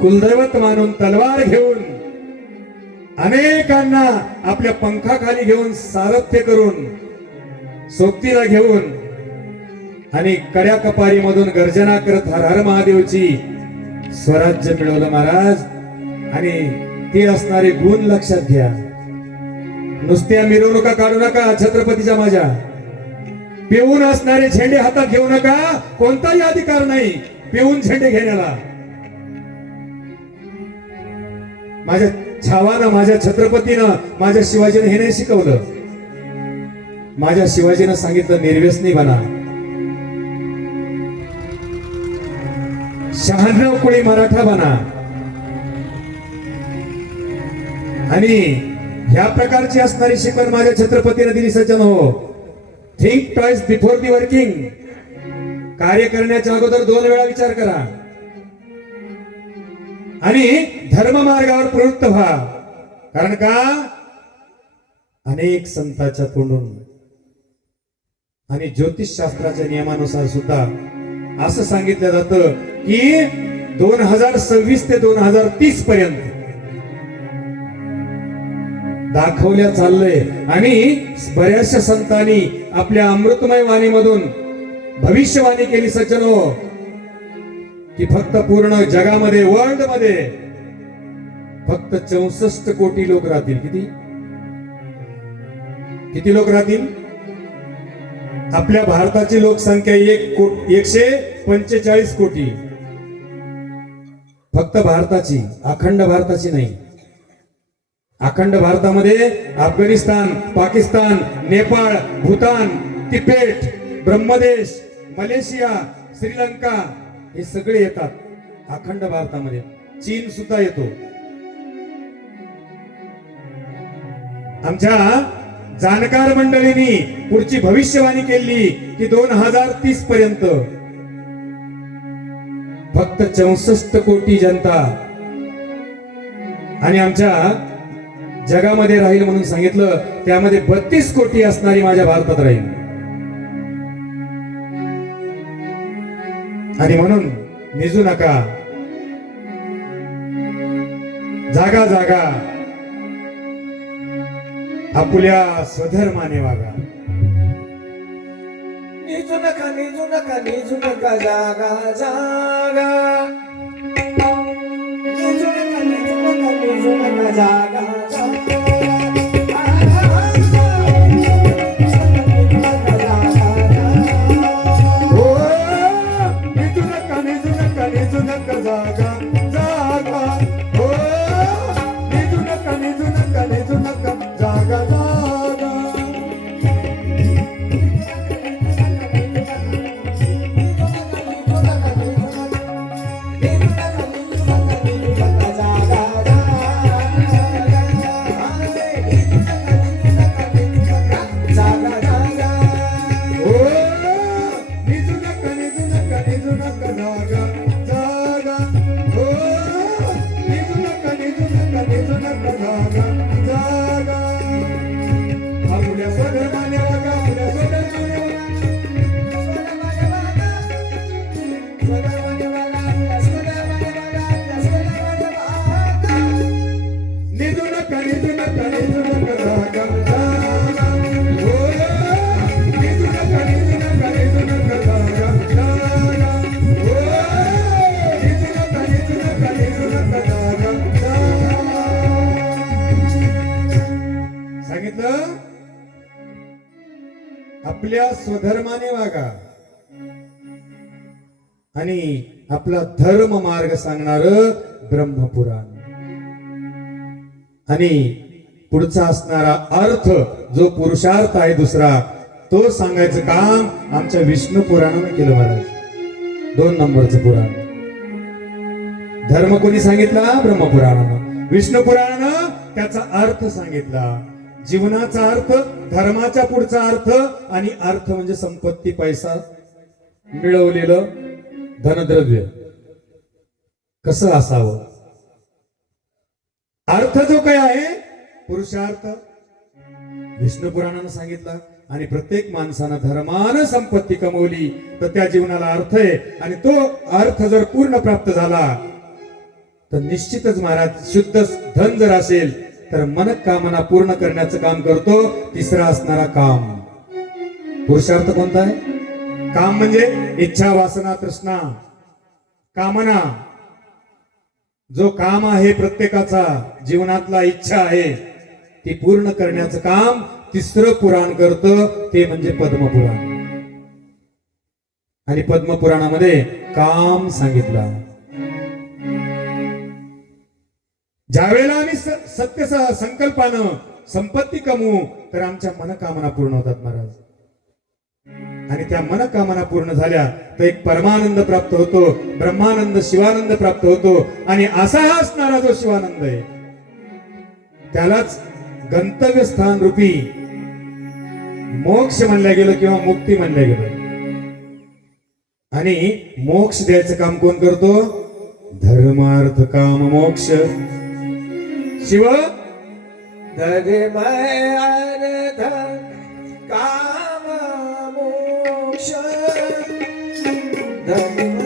कुलदैवत मानून तलवार घेऊन अनेकांना आपल्या पंखाखाली घेऊन सारथ्य करून सोबतीला घेऊन आणि कड्या कपारी मधून गर्जना करत हर हर महादेवची स्वराज्य मिळवलं महाराज. आणि ते असणारे गुण लक्षात घ्या. नुसत्या मिरवणुका काढू नका छत्रपतीच्या माझ्या. पिऊन असणारे झेंडे हातात घेऊ नका. कोणताही अधिकार नाही पिऊन झेंडे घेण्याला. माझ्या छावानं, माझ्या छत्रपतीनं, माझ्या शिवाजीनं हे नाही शिकवलं. माझ्या शिवाजीनं सांगितलं निर्व्यसनी बना. 96 कोळी मराठा बना. आणि ह्या प्रकारची असणारी शिकवण माझ्या छत्रपतीने दिली सज्जन हो. Think twice before the working. कार्य करण्याच्या अगोदर 2 वेळा विचार करा आणि धर्म मार्गावर प्रवृत्त व्हा. कारण का अनेक संतांच्या तोंडून आणि ज्योतिष शास्त्राच्या नियमानुसार सुद्धा असं सांगितलं जातं की 2026 ते 2030 पर्यंत दाखवल्या चाललंय. आणि बऱ्याचशा संतांनी आपल्या अमृतमय वाणीमधून भविष्यवाणी केली सज्जनो की फक्त पूर्ण जगामध्ये वर्ल्ड मध्ये फक्त 64 कोटी लोक राहतील. किती लोक राहतील? आपल्या भारताची लोकसंख्या 145 कोटी. फक्त भारताची, अखंड भारताची नाही. अखंड भारतामध्ये अफगाणिस्तान, पाकिस्तान, नेपाळ, भूतान, तिबेट, ब्रह्मदेश, मलेशिया, श्रीलंका हे सगळे येतात अखंड भारतामध्ये. चीन सुद्धा येतो. आमच्या जाणकार मंडळींनी पुढची भविष्यवाणी केली की 2030 पर्यंत फक्त 64 कोटी जनता आणि आमच्या जगामध्ये राहील म्हणून सांगितलं. त्यामध्ये 32 कोटी असणारी माझ्या भारतात राहील. आणि म्हणून निजू नका. जागा जागा आपुल्या स्वधर्माने वागा. निजू नका, निजू नका, निजू नका, जागा जागा. निजू नका, निजू नका, निजू नका, जागा जागा. आपल्या स्वधर्माने वागा आणि आपला धर्म मार्ग सांगणार ब्रह्मपुराण आणि पुढचा असणारा अर्थ जो पुरुषार्थ आहे दुसरा तो सांगायचं काम आमच्या विष्णू पुराणानं केलं महाराज. 2 नंबरचं पुराण. धर्म कोणी सांगितला? ब्रह्मपुराणानं. विष्णू पुराणानं त्याचा अर्थ सांगितला. जीवनाचा अर्थ, धर्माच्या पुढचा अर्थ आणि अर्थ म्हणजे संपत्ती, पैसा, मिळवलेलं धनद्रव्य कसं असावं. अर्थ जो काय आहे पुरुषार्थ विष्णू पुराणानं सांगितला. आणि प्रत्येक माणसानं धर्मानं संपत्ती कमवली तर त्या जीवनाला अर्थ आहे. आणि तो अर्थ जर पूर्ण प्राप्त झाला तर निश्चितच महाराज शुद्ध धन जर असेल तर मनकामना पूर्ण करण्याचं काम करतो. तिसरा असणारा काम. पुरुषार्थ कोणता आहे? काम म्हणजे इच्छा, वासना, तृष्णा, कामना. जो काम आहे प्रत्येकाचा जीवनातला इच्छा आहे ती पूर्ण करण्याचं काम तिसरं पुराण करतं ते म्हणजे पद्मपुराण. आणि पद्मपुराणामध्ये काम सांगितला. ज्यावेळेला आम्ही सत्य संकल्पानं संपत्ती कमवू तर आमच्या मनकामना पूर्ण होतात महाराज. आणि त्या मनकामना पूर्ण झाल्या तर एक परमानंद प्राप्त होतो, ब्रह्मानंद, शिवानंद प्राप्त होतो. आणि असा हा असणारा जो शिवानंद आहे त्यालाच गंतव्य स्थान रूपी मोक्ष म्हणलं गेलं किंवा मुक्ती म्हणलं गेलं. आणि मोक्ष द्यायचं काम कोण करतो? धर्मार्थ काम मोक्ष. शिव धर्म अर्थ काम मोक्ष. धर्म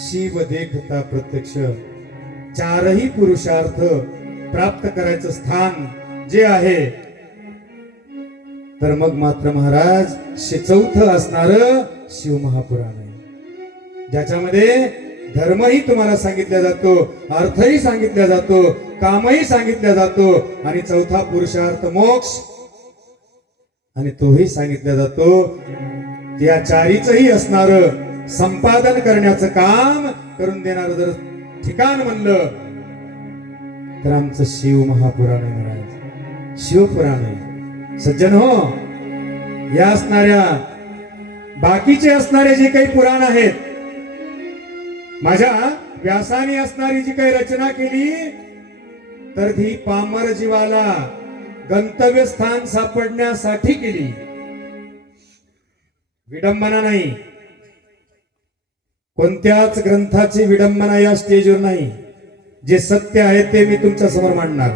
शिव देखता प्रत्यक्ष. चारही पुरुषार्थ प्राप्त करायचं स्थान जे आहे तर मग मात्र महाराज चौथं असणार शिव महापुराण आहे ज्याच्यामध्ये धर्मही तुम्हाला सांगितला जातो, अर्थही सांगितला जातो, कामही सांगितला जातो आणि चौथा पुरुषार्थ मोक्ष आणि तोही सांगितला जातो. त्या चारीचही असणार संपादन करण्याचं काम करून देणार जर ठिकाण म्हणलं तर आमचं शिव महापुराण आहे महाराज. शिवपुराण आहे. सज्जन हो, या असणाऱ्या बाकीचे असणारे जे काही पुराण आहेत, माझ्या व्यासाने असणारी जी काही रचना केली तर ती पामर जीवाला गंतव्य स्थान सापडण्यासाठी केली, विडंबना नाही. कोणत्याच ग्रंथाची विडंबना या स्टेजवर नाही. जे सत्य आहे ते मी तुमच्या समोर मांडणार.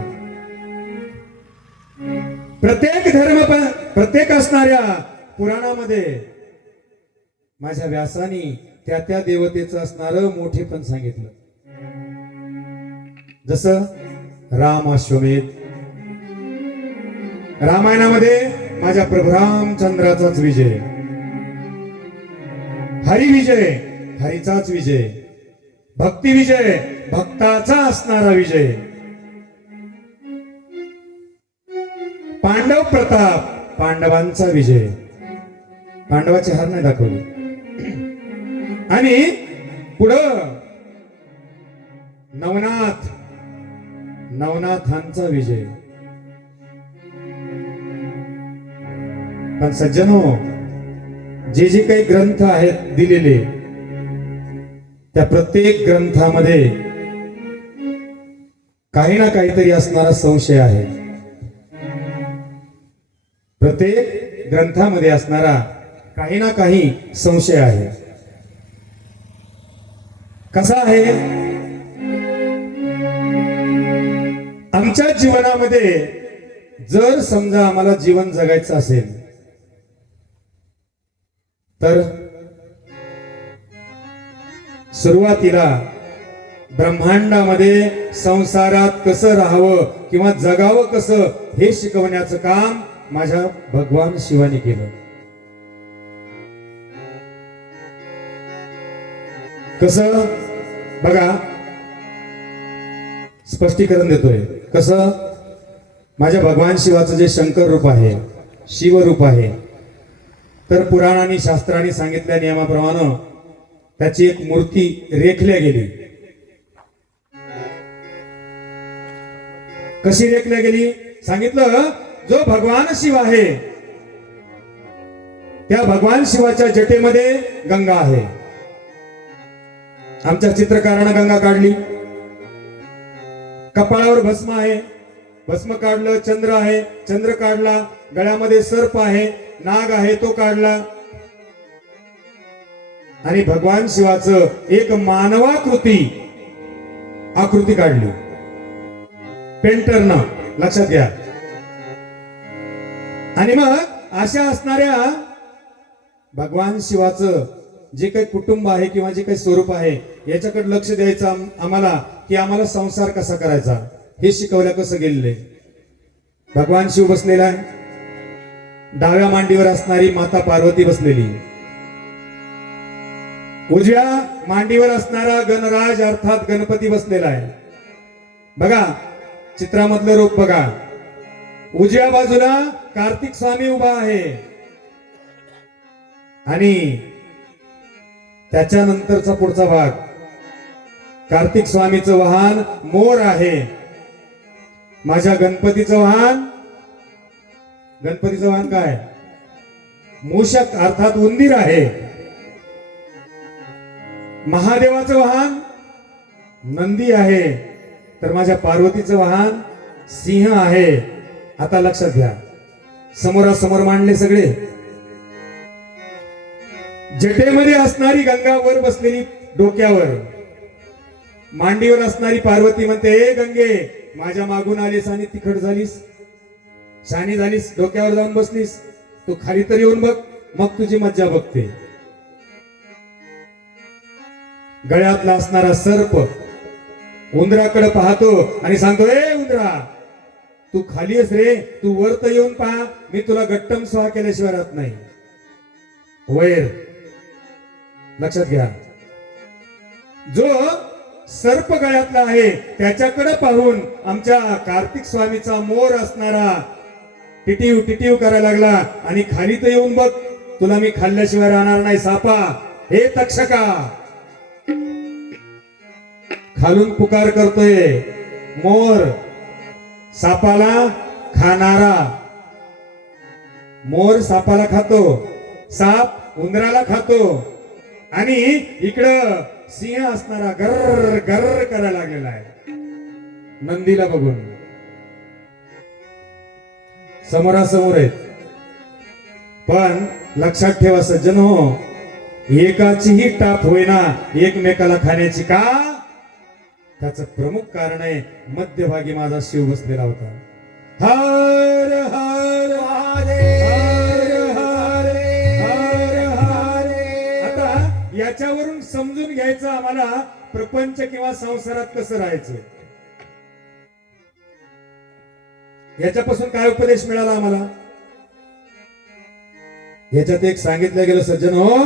प्रत्येक असणाऱ्या पुराणामध्ये माझ्या व्यासानी त्या त्या देवतेचं असणारं मोठेपण सांगितलं. जसं राम अश्वमेध, रामायणामध्ये माझ्या प्रभू रामचंद्राचाच विजय, हरी विजय, हरीचाच विजय, भक्ती विजय, भक्ताचा असणारा विजय, पांडव प्रताप, पांडवांचा विजय, पांडवाचे हार नाही दाखवले, आणि पुढं नवनाथ, नवनाथांचा विजय. पण सज्जनो, जे जे काही ग्रंथ आहेत दिलेले, त्या प्रत्येक ग्रंथामध्ये काही ना काहीतरी असणारा संशय आहे. प्रत्येक ग्रंथामध्ये असणारा काही ना काही संशय आहे. कसा आहे? आमच्या जीवनामध्ये जर समजा आम्हाला जीवन जगायचं असेल तर सुरुवातीला ब्रह्मांडामध्ये संसारात कसं राहावं किंवा जगावं कसं हे शिकवण्याचं काम माझ्या भगवान शिवाने केलं. कसं बघा, स्पष्टीकरण देतोय. कसं? माझ्या भगवान शिवाचं जे शंकर रूप आहे, शिवरूप आहे, तर पुराणांनी शास्त्रांनी सांगितल्या नियमाप्रमाणे त्याची एक मूर्ती रेखल्या गेली. कशी रेखल्या गेली? सांगितलं, जो भगवान शिव आहे त्या भगवान शिवाच्या जटेमध्ये गंगा आहे. आमच्या चित्रकारानं गंगा काढली. कपाळावर भस्म आहे, भस्म काढलं. चंद्र आहे, चंद्र काढला. गळ्यामध्ये सर्प आहे, नाग आहे, तो काढला. आणि भगवान शिवाचं एक मानवाकृती आकृती काढली पेंटरनं, लक्षात घ्या. आणि मग अशा असणाऱ्या भगवान शिवाचं जे काही कुटुंब आहे किंवा जे काही स्वरूप आहे याच्याकडे लक्ष द्यायचं आम्हाला, की आम्हाला संसार कसा करायचा हे शिकवलं कसं गेलेले. भगवान शिव बसलेला आहे, डाव्या मांडीवर असणारी माता पार्वती बसलेली, उजव्या मांडीवर असणारा गणराज अर्थात गणपती बसलेला आहे. बघा चित्रामधलं रूप बघा. उजव्या बाजूला कार्तिक स्वामी उभा आहे आणि त्याच्यानंतरचा पुढचा भाग, कार्तिक स्वामीचं वाहन मोर आहे. माझ्या गणपतीचं वाहन, गणपतीचं वाहन काय? मूषक अर्थात उंदीर आहे. महादेवाचं वाहन नंदी आहे, तर माझ्या पार्वतीचं वाहन सिंह आहे. आता लक्षात घ्या, समोरासमोर मांडले सगळे. जटेमध्ये असणारी गंगा वर बसलेली डोक्यावर, मांडीवर असणारी पार्वती म्हणते, ए गंगे, माझ्या मागून आलीस आणि तिखट झालीस, शानी झालीस, डोक्यावर जाऊन बसलीस, तू खाली तर येऊन बघ, मग तुझी मज्जा बघते. गळ्यातला असणारा सर्प उंदराकडे पाहतो आणि सांगतो, ए उंदरा, तू खाली आहेस रे, तू वर तर येऊन पहा, मी तुला गट्टम स्वाहा केल्याशिवाय राहत नाही. वैर, लक्षात घ्या. जो सर्प गळ्यातला आहे त्याच्याकडे पाहून आमच्या कार्तिक स्वामीचा मोर असणारा टिटीव टिटीव करायला लागला आणि खाली तर येऊन बघ, तुला मी खाल्ल्याशिवाय राहणार नाही सापा, हे तक्षका. खालून पुकार करतोय मोर, सापाला खाणारा. मोर सापाला खातो, साप उंदराला खातो, आणि इकडं सिंह असणारा गर गर करायला लागलेला आहे नंदीला बघून. समोरासमोर आहेत. पण लक्षात ठेवा सज्जन हो, एकाचीही टाप होईना एकमेकाला खाण्याची. का? त्याचं प्रमुख कारण आहे, मध्यभागी माझा शिव बसलेला होता. हर हर हर हर हर हर. आता याच्यावरून समजून घ्यायचं आम्हाला प्रपंच किंवा संसारात कसं राहायचं. याच्यापासून काय उपदेश मिळाला आम्हाला? याच्यात एक सांगितलं गेलं सज्जन हो,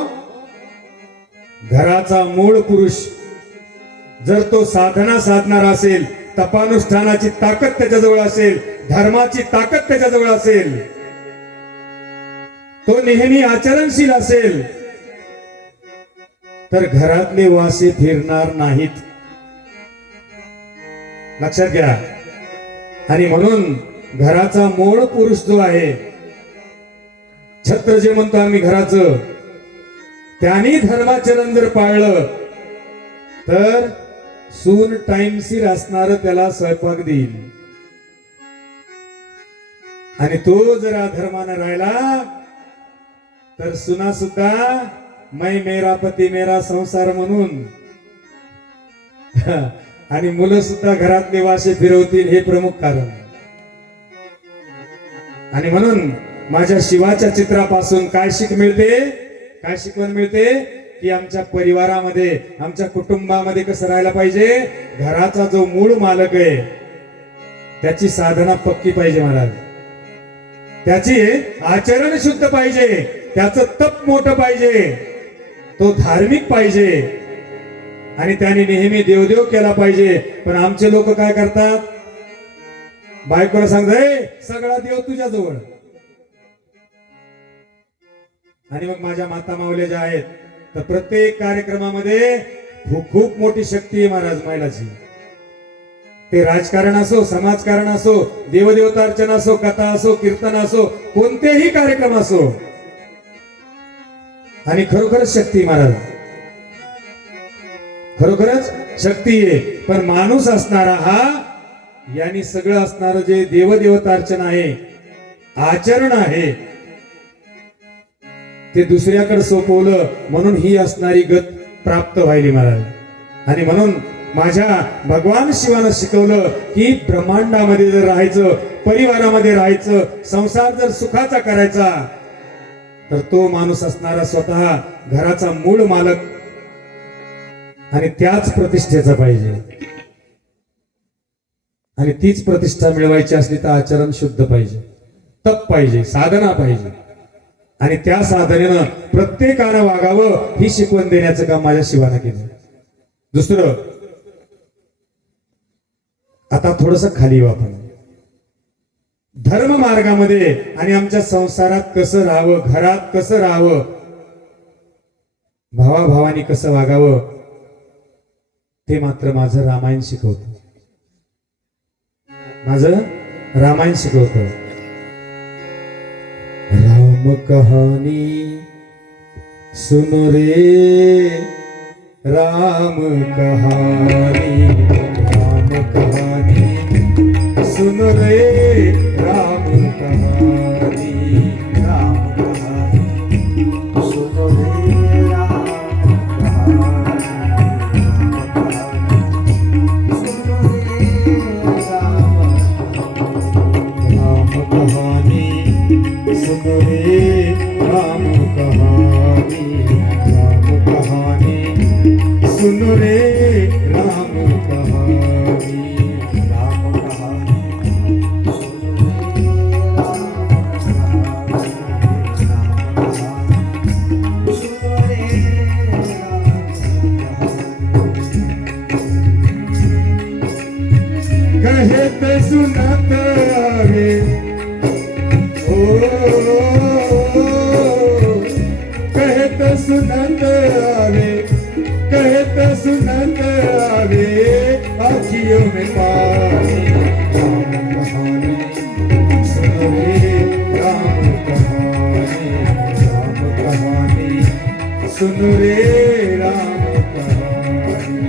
घराचा मूळ पुरुष जर तो साधना साधणार असेल, तपानुष्ठानाची ताकद त्याच्याजवळ असेल, धर्माची ताकद त्याच्याजवळ असेल, तो नेहमी आचरणशील असेल, तर घरातले वासे फिरणार नाहीत. लक्षात घ्या. आणि म्हणून घराचा मूळ पुरुष जो आहे, छत्र जे म्हणतो आम्ही घराचं, त्यांनी धर्माचरण जर पाळलं तर सून टाइमशीर असणार त्याला स्वयंपाक देईल. आणि तो जर अधर्मानं राहिला तर सुना सुद्धा मै मेरा पती मेरा संसार म्हणून आणि मुलं सुद्धा घरातले वासे फिरवतील, हे प्रमुख कारण. आणि म्हणून माझ्या शिवाच्या चित्रापासून काय शिक मिळते, काय शिकवण मिळते, की आमच्या परिवारामध्ये, आमच्या कुटुंबामध्ये कसं राहायला पाहिजे. घराचा जो मूळ मालक आहे त्याची साधना पक्की पाहिजे महाराज, त्याची आचरण शुद्ध पाहिजे, त्याचं तप मोठं पाहिजे, तो धार्मिक पाहिजे आणि त्याने नेहमी देवदेव केला पाहिजे. पण आमचे लोक काय करतात, बायकोला सांगतात सगळा देव तुझ्या जवळ. आणि मग माझ्या माता माऊल्या ज्या आहेत, तर प्रत्येक कार्यक्रमामध्ये खूप मोठी शक्ती आहे महाराज महिलाची. ते राजकारण असो, समाजकारण असो, देवदेवतार्चना असो, कथा असो, कीर्तन असो, कोणतेही कार्यक्रम असो, आणि खरोखरच शक्ती महाराज, खरोखरच शक्ती आहे. पण माणूस असणारा हा, यांनी सगळं असणारं जे देवदेवतार्चना आहे, आचरण आहे, ते दुसऱ्याकडे सोपवलं, म्हणून ही असणारी गत प्राप्त व्हायली महाराज. आणि म्हणून माझ्या भगवान शिवानं शिकवलं की ब्रह्मांडामध्ये जर राहायचं, परिवारामध्ये राहायचं, संसार जर सुखाचा करायचा, तर तो माणूस असणारा स्वतः घराचा मूळ मालक आणि त्याच प्रतिष्ठेचा पाहिजे. आणि तीच प्रतिष्ठा मिळवायची असली तर आचरण शुद्ध पाहिजे, तप पाहिजे, साधना पाहिजे. आणि त्या साधनेनं प्रत्येकानं वागावं, ही शिकवण देण्याचं काम माझ्या शिवानं केलं. दुसरं, आता थोडस खाली येऊ आपण. धर्म मार्गामध्ये आणि आमच्या संसारात कसं राहावं, घरात कसं राहावं, भावाभावानी कसं वागावं, ते मात्र माझं रामायण शिकवतं. माझं रामायण शिकवतं. राम कहानी सुन रे, राम कहानी, राम कहानी सुन रे, राम कहानी, राम कहानी सुन रे, राम कहानी सुन रे, राम कहानी, राम कहानी सुन रे, राम कहानी, राम कहानी सुन रे, कहत सुनत आवे, कहत सुनत आवे, कहत सुनत आवे, आँखियों में पानी, राम कहानी सुन रे, राम कहानी, राम कहानी सुन रे, राम कहानी, राम कहानी सुन रे, राम कहानी.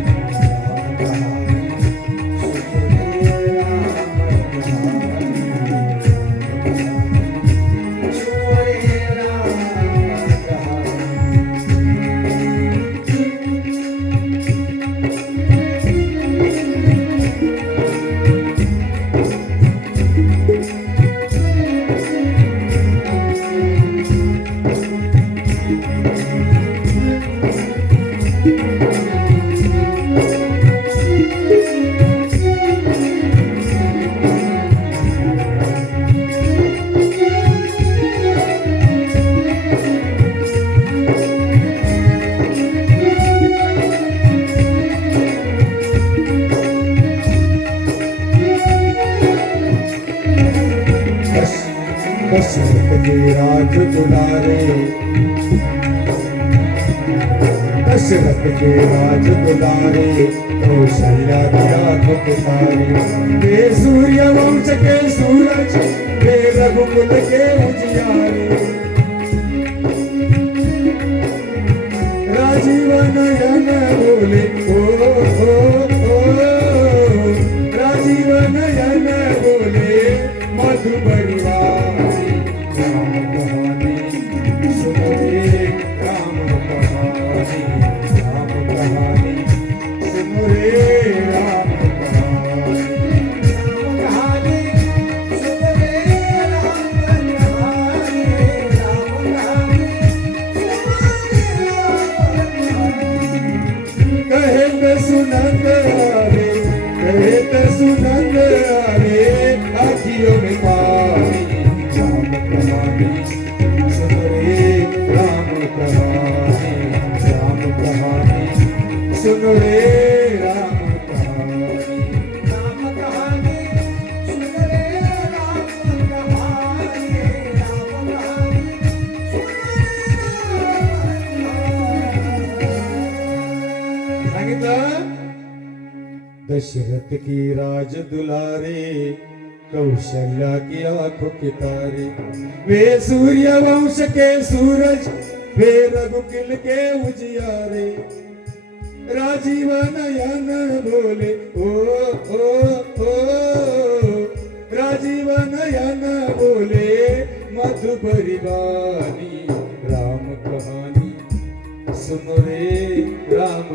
के राज दुलारे दशरथ के राज दुलारे कौशल्या की पुकारे वे सूर्य वंश के सूरज वे रघुकुल के उजियारे राजीव नयन बोले ओ राजीव नयन बोले मधुबरी वाणी राम कहानी सुनो रे राम कहानी सुनो रे राम कहानी सुनो रे राम कहे त सुनंद आवे कहे त सुनंद आवे आखियों में पानी राम कहानी सुनो रे राम कहानी सुनो रे राम कहानी सुनो रे सांगितलं दशरथ की राज दुलारे कौशल्या की आंखों के तारे वे सूर्य वंश के सूरज वे रघुकुल के उजियारे राजीव नयन बोले ओ राजीव नयन बोले मधुबरी वाणी राम कहानी सुनो रे राम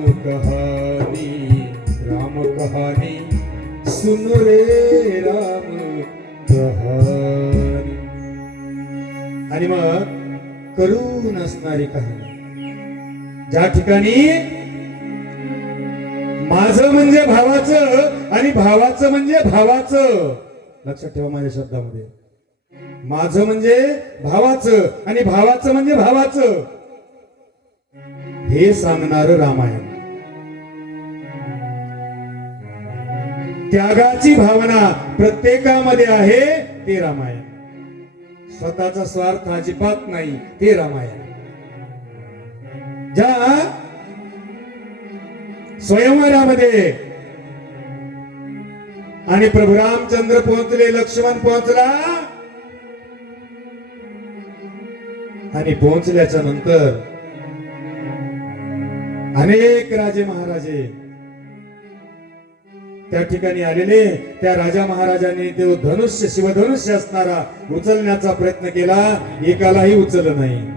कहानी सुनो रे राम कहानी आणि मग करून असणारी कहाणी ज्या ठिकाणी माझं म्हणजे भावाचं आणि भावाचं म्हणजे भावाचं लक्षात ठेवा माझ्या शब्दामध्ये माझं म्हणजे भावाचं आणि भावाचं म्हणजे भावाचं हे सांगणारं रामायण त्यागाची भावना प्रत्येकामध्ये आहे ते रामायण स्वतःचा स्वार्थ अजिबात नाही ते रामायण ज्या स्वयंवरामध्ये आणि प्रभू रामचंद्र पोहोचले लक्ष्मण पोहोचला आणि पोहोचल्याच्या नंतर अनेक राजे महाराजे त्या ठिकाणी आलेले त्या राजा महाराजांनी तो धनुष्य शिवधनुष्य असणारा उचलण्याचा प्रयत्न केला एकालाही उचललं नाही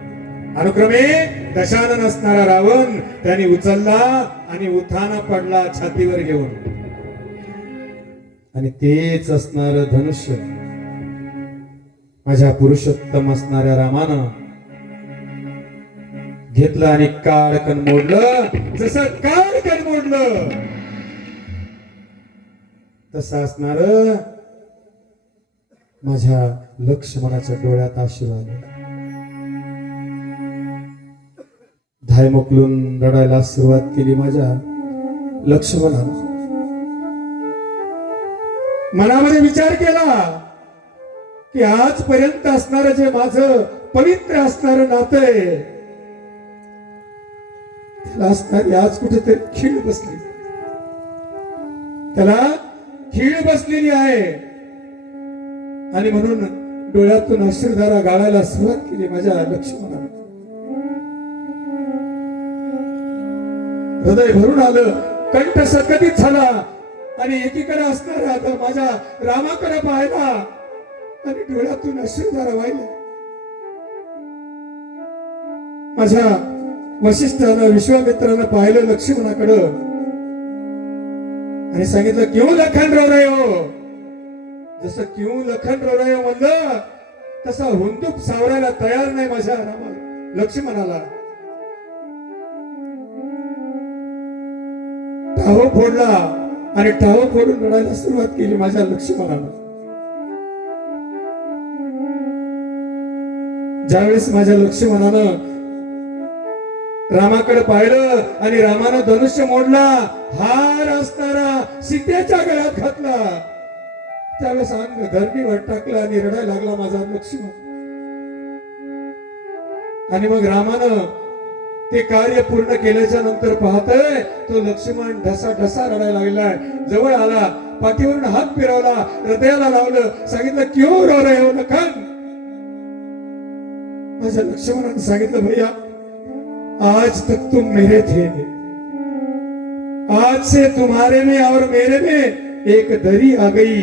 अनुक्रमे दशानन असणारा रावण त्यांनी उचलला आणि उठाना पडला छातीवर घेऊन आणि तेच असणार धनुष्य माझ्या पुरुषोत्तम असणाऱ्या रामानं घेतलं आणि काळकन मोडलं जसं काळकन मोडलं तसं असणार माझ्या लक्ष्मणाच्या डोळ्यात अश्रू आले धाय मोकलून रडायला सुरुवात केली माझ्या लक्ष्मणानं मनामध्ये विचार केला की आजपर्यंत असणारं जे माझं पवित्र असणारं नातं आहे त्याला असणारी आज कुठेतरी खीळ बसली त्याला खीळ बसलेली आहे आणि म्हणून डोळ्यातून अश्रुधारा गाळायला सुरुवात केली माझ्या लक्ष्मणानं हृदय भरून आलं कंठ सकदित झाला आणि एकीकडे असणाऱ्या आता माझ्या रामाकडे पाहिला आणि डोळ्यातून अश्रुधारा वाहिल्या माझ्या वशिष्ठानं विश्वामित्रानं पाहिलं लक्ष्मणाकडं आणि सांगितलं क्यों लखन रो रहे हो जसं क्यों लखन रो रहे हो म्हणलं तसा हुंदूक सावरायला तयार नाही माझ्या रामाला लक्ष्मणाला टाहो फोडला आणि टाहो फोडून रडायला सुरुवात केली माझ्या लक्ष्मणानं ज्यावेळेस माझ्या लक्ष्मणानं रामाकडे पाहिलं आणि रामानं धनुष्य मोडला हार असणारा सीतेच्या गळ्यात घातला त्यावेळेस अंग धरणीवर टाकला आणि रडायला लागला माझा लक्ष्मण आणि मग रामानं ते कार्य पूर्ण केल्याच्या नंतर पाहतोय तो लक्ष्मण ढसा ढसा रडायला लागलाय. जवळ आला, पाठीवरून हात फिरवला, हृदयाला लावलं, सांगितलं क्यों रो रहे हो लखन. माझ्या लक्ष्मणाने सांगितलं भैया आज तक तुम मेरे थे, आज से तुम्हारे में और मेरे में एक दरी आ गई.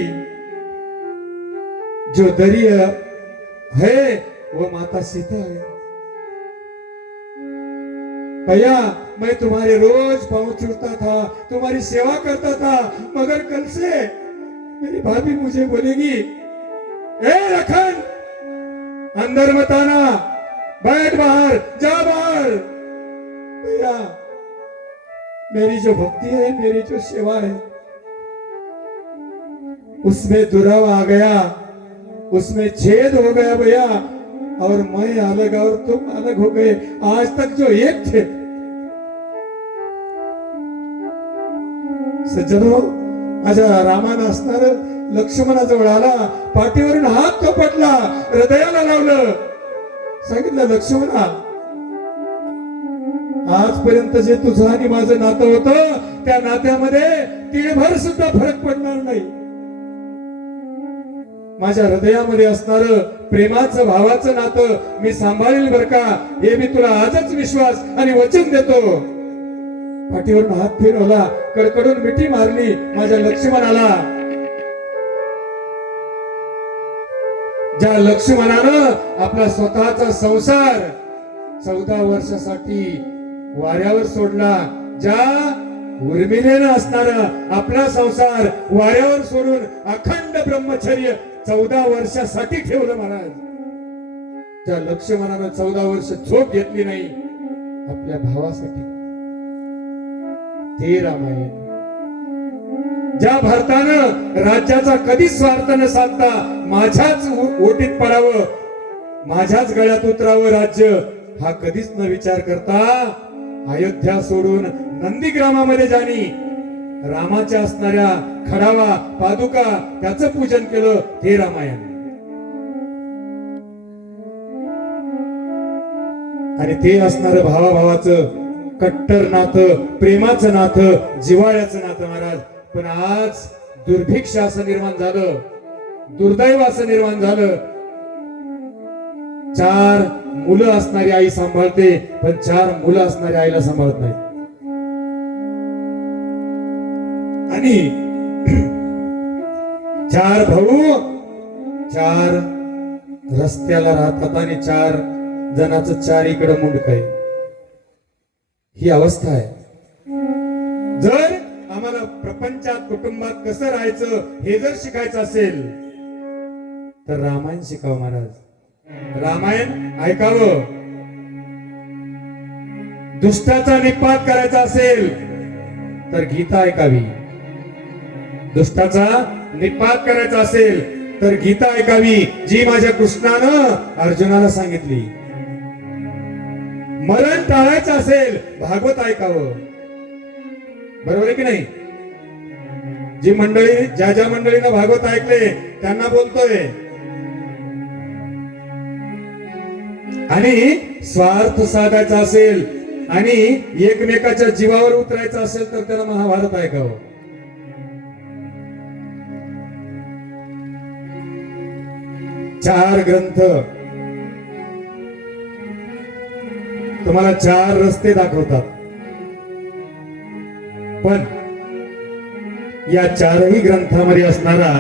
जो दरी है वो माता सीता है. भैया मैं तुम्हारे रोज पाँव छूता था, तुम्हारी सेवा करता था, मगर कल से मेरी भाभी मुझे बोलेगी ए लखन अंदर मत आना, बैठ बाहर, जा बाहर. भैया मेरी जो भक्ति है, मेरी जो सेवा है, उसमें दुराव आ गया, उसमें छेद हो गया भैया, और मैं अलग और तुम अलग हो गए. आज तक जो एक थे. सज्जनो, माझ्या रामानं असणार लक्ष्मणाजवळ आला, पाठीवरून हात थोपटला, हृदयाला लावलं, सांगितलं लक्ष्मणा आजपर्यंत जे तुझं आणि माझं नातं होतं त्या नात्यामध्ये तिळभर सुद्धा फरक पडणार नाही. माझ्या हृदयामध्ये असणार प्रेमाचं भावाचं नातं मी सांभाळेल बर का, हे मी तुला आजच विश्वास आणि वचन देतो. पाठीवरून हात फिरवला, कडकडून मिठी मारली माझ्या लक्ष्मणाला. ज्या लक्ष्मणानं आपला स्वतःचा संसार 14 वर्षासाठी वाऱ्यावर सोडला, ज्या उर्मिलेनं असणार आपला संसार वाऱ्यावर सोडून अखंड ब्रह्मचर्य 14 वर्षासाठी ठेवलं महाराज. त्या लक्ष्मणानं 14 वर्ष झोप घेतली नाही आपल्या भावासाठी. ते रामायण. ज्या भारतानं राज्याचा कधी स्वार्थ न साधता माझ्याच ओटीत पडावं, माझ्याच गळ्यात उतरावं राज्य, हा कधीच न विचार करता अयोध्या सोडून नंदीग्रामामध्ये जाणी रामाच्या असणाऱ्या खडावा पादुका त्याचं पूजन केलं. हे रामायण. आणि ते असणारं भावाभावाचं कट्टर नातं, प्रेमाचं नातं, जिव्हाळ्याचं नातं महाराज. पण आज दुर्भिक्ष असं निर्माण झालं, दुर्दैव असं निर्माण झालं. 4 मुलं असणारी आई सांभाळते, पण 4 मुलं असणाऱ्या आईला सांभाळत नाही. आणि 4 भाऊ 4 रस्त्याला राहतात आणि 4 जणांचं 4 इकडं मुंडक आहे. ही अवस्था आहे. जर आम्हाला प्रपंचात कुटुंबात कसं राहायचं हे जर शिकायचं असेल तर रामायण शिकावं महाराज. रामायण ऐकावं. दुष्टाचा निपात करायचा असेल तर गीता ऐकावी. दुष्टाचा निपात करायचा असेल तर गीता ऐकावी, जी माझ्या कृष्णानं अर्जुनाला सांगितली. मरण टाळायचं असेल भागवत ऐकावं. बरोबर आहे की नाही? जी मंडळी ज्या मंडळीनं भागवत ऐकले त्यांना बोलतोय. आणि स्वार्थ साधायचा असेल आणि एकमेकाच्या जीवावर उतरायचं असेल तर त्याला महाभारत ऐकावं. चार ग्रंथ तुम्हाला 4 रस्ते दाखवतात, पण या 4ही ग्रंथामध्ये असणारा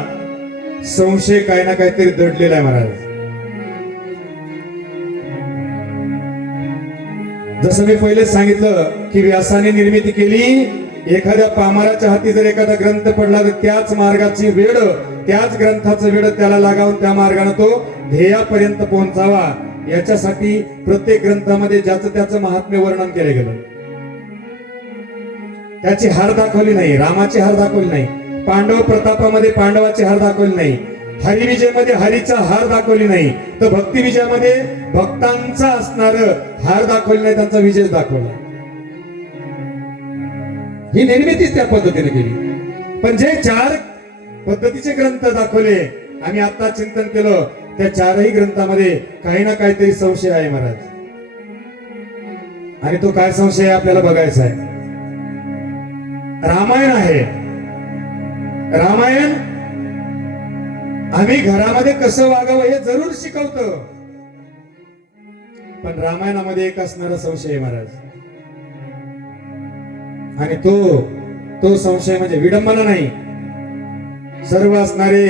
संशय काही ना काहीतरी दडलेला आहे महाराज. जसं मी पहिलेच सांगितलं की व्यासाने निर्मिती केली. एखाद्या पामराच्या हाती जर एखादा ग्रंथ पडला तर त्याच मार्गाची वेळ, त्याच ग्रंथाचं वेळ त्याला लागावून त्या मार्गाने तो ध्येयापर्यंत पोहोचावा. याच्यासाठी प्रत्येक ग्रंथामध्ये ज्याचं त्याचं महात्म्य वर्णन केलं गेलं. त्याची हार दाखवली नाही, रामाची हार दाखवली नाही, पांडव प्रतापामध्ये पांडवाची हार दाखवली नाही, हरिविजयमध्ये हरीचा हार दाखवली नाही, तर भक्ती विजयामध्ये भक्तांचा असणार हार दाखवली नाही, त्यांचा विजय दाखवला. ही निर्मितीच त्या पद्धतीने केली. पण जे 4 पद्धतीचे ग्रंथ दाखवले आम्ही आता चिंतन केलं, त्या 4ही ग्रंथामध्ये काही ना काहीतरी संशय आहे महाराज. आणि तो काय संशय आहे आपल्याला बघायचा आहे. रामायण आहे. रामायण आम्ही घरामध्ये कसं वागावं हे जरूर शिकवतं, पण रामायणामध्ये एक असणारा संशय आहे महाराज. आणि तो संशय म्हणजे विडंबना नाही. सर्व असणारे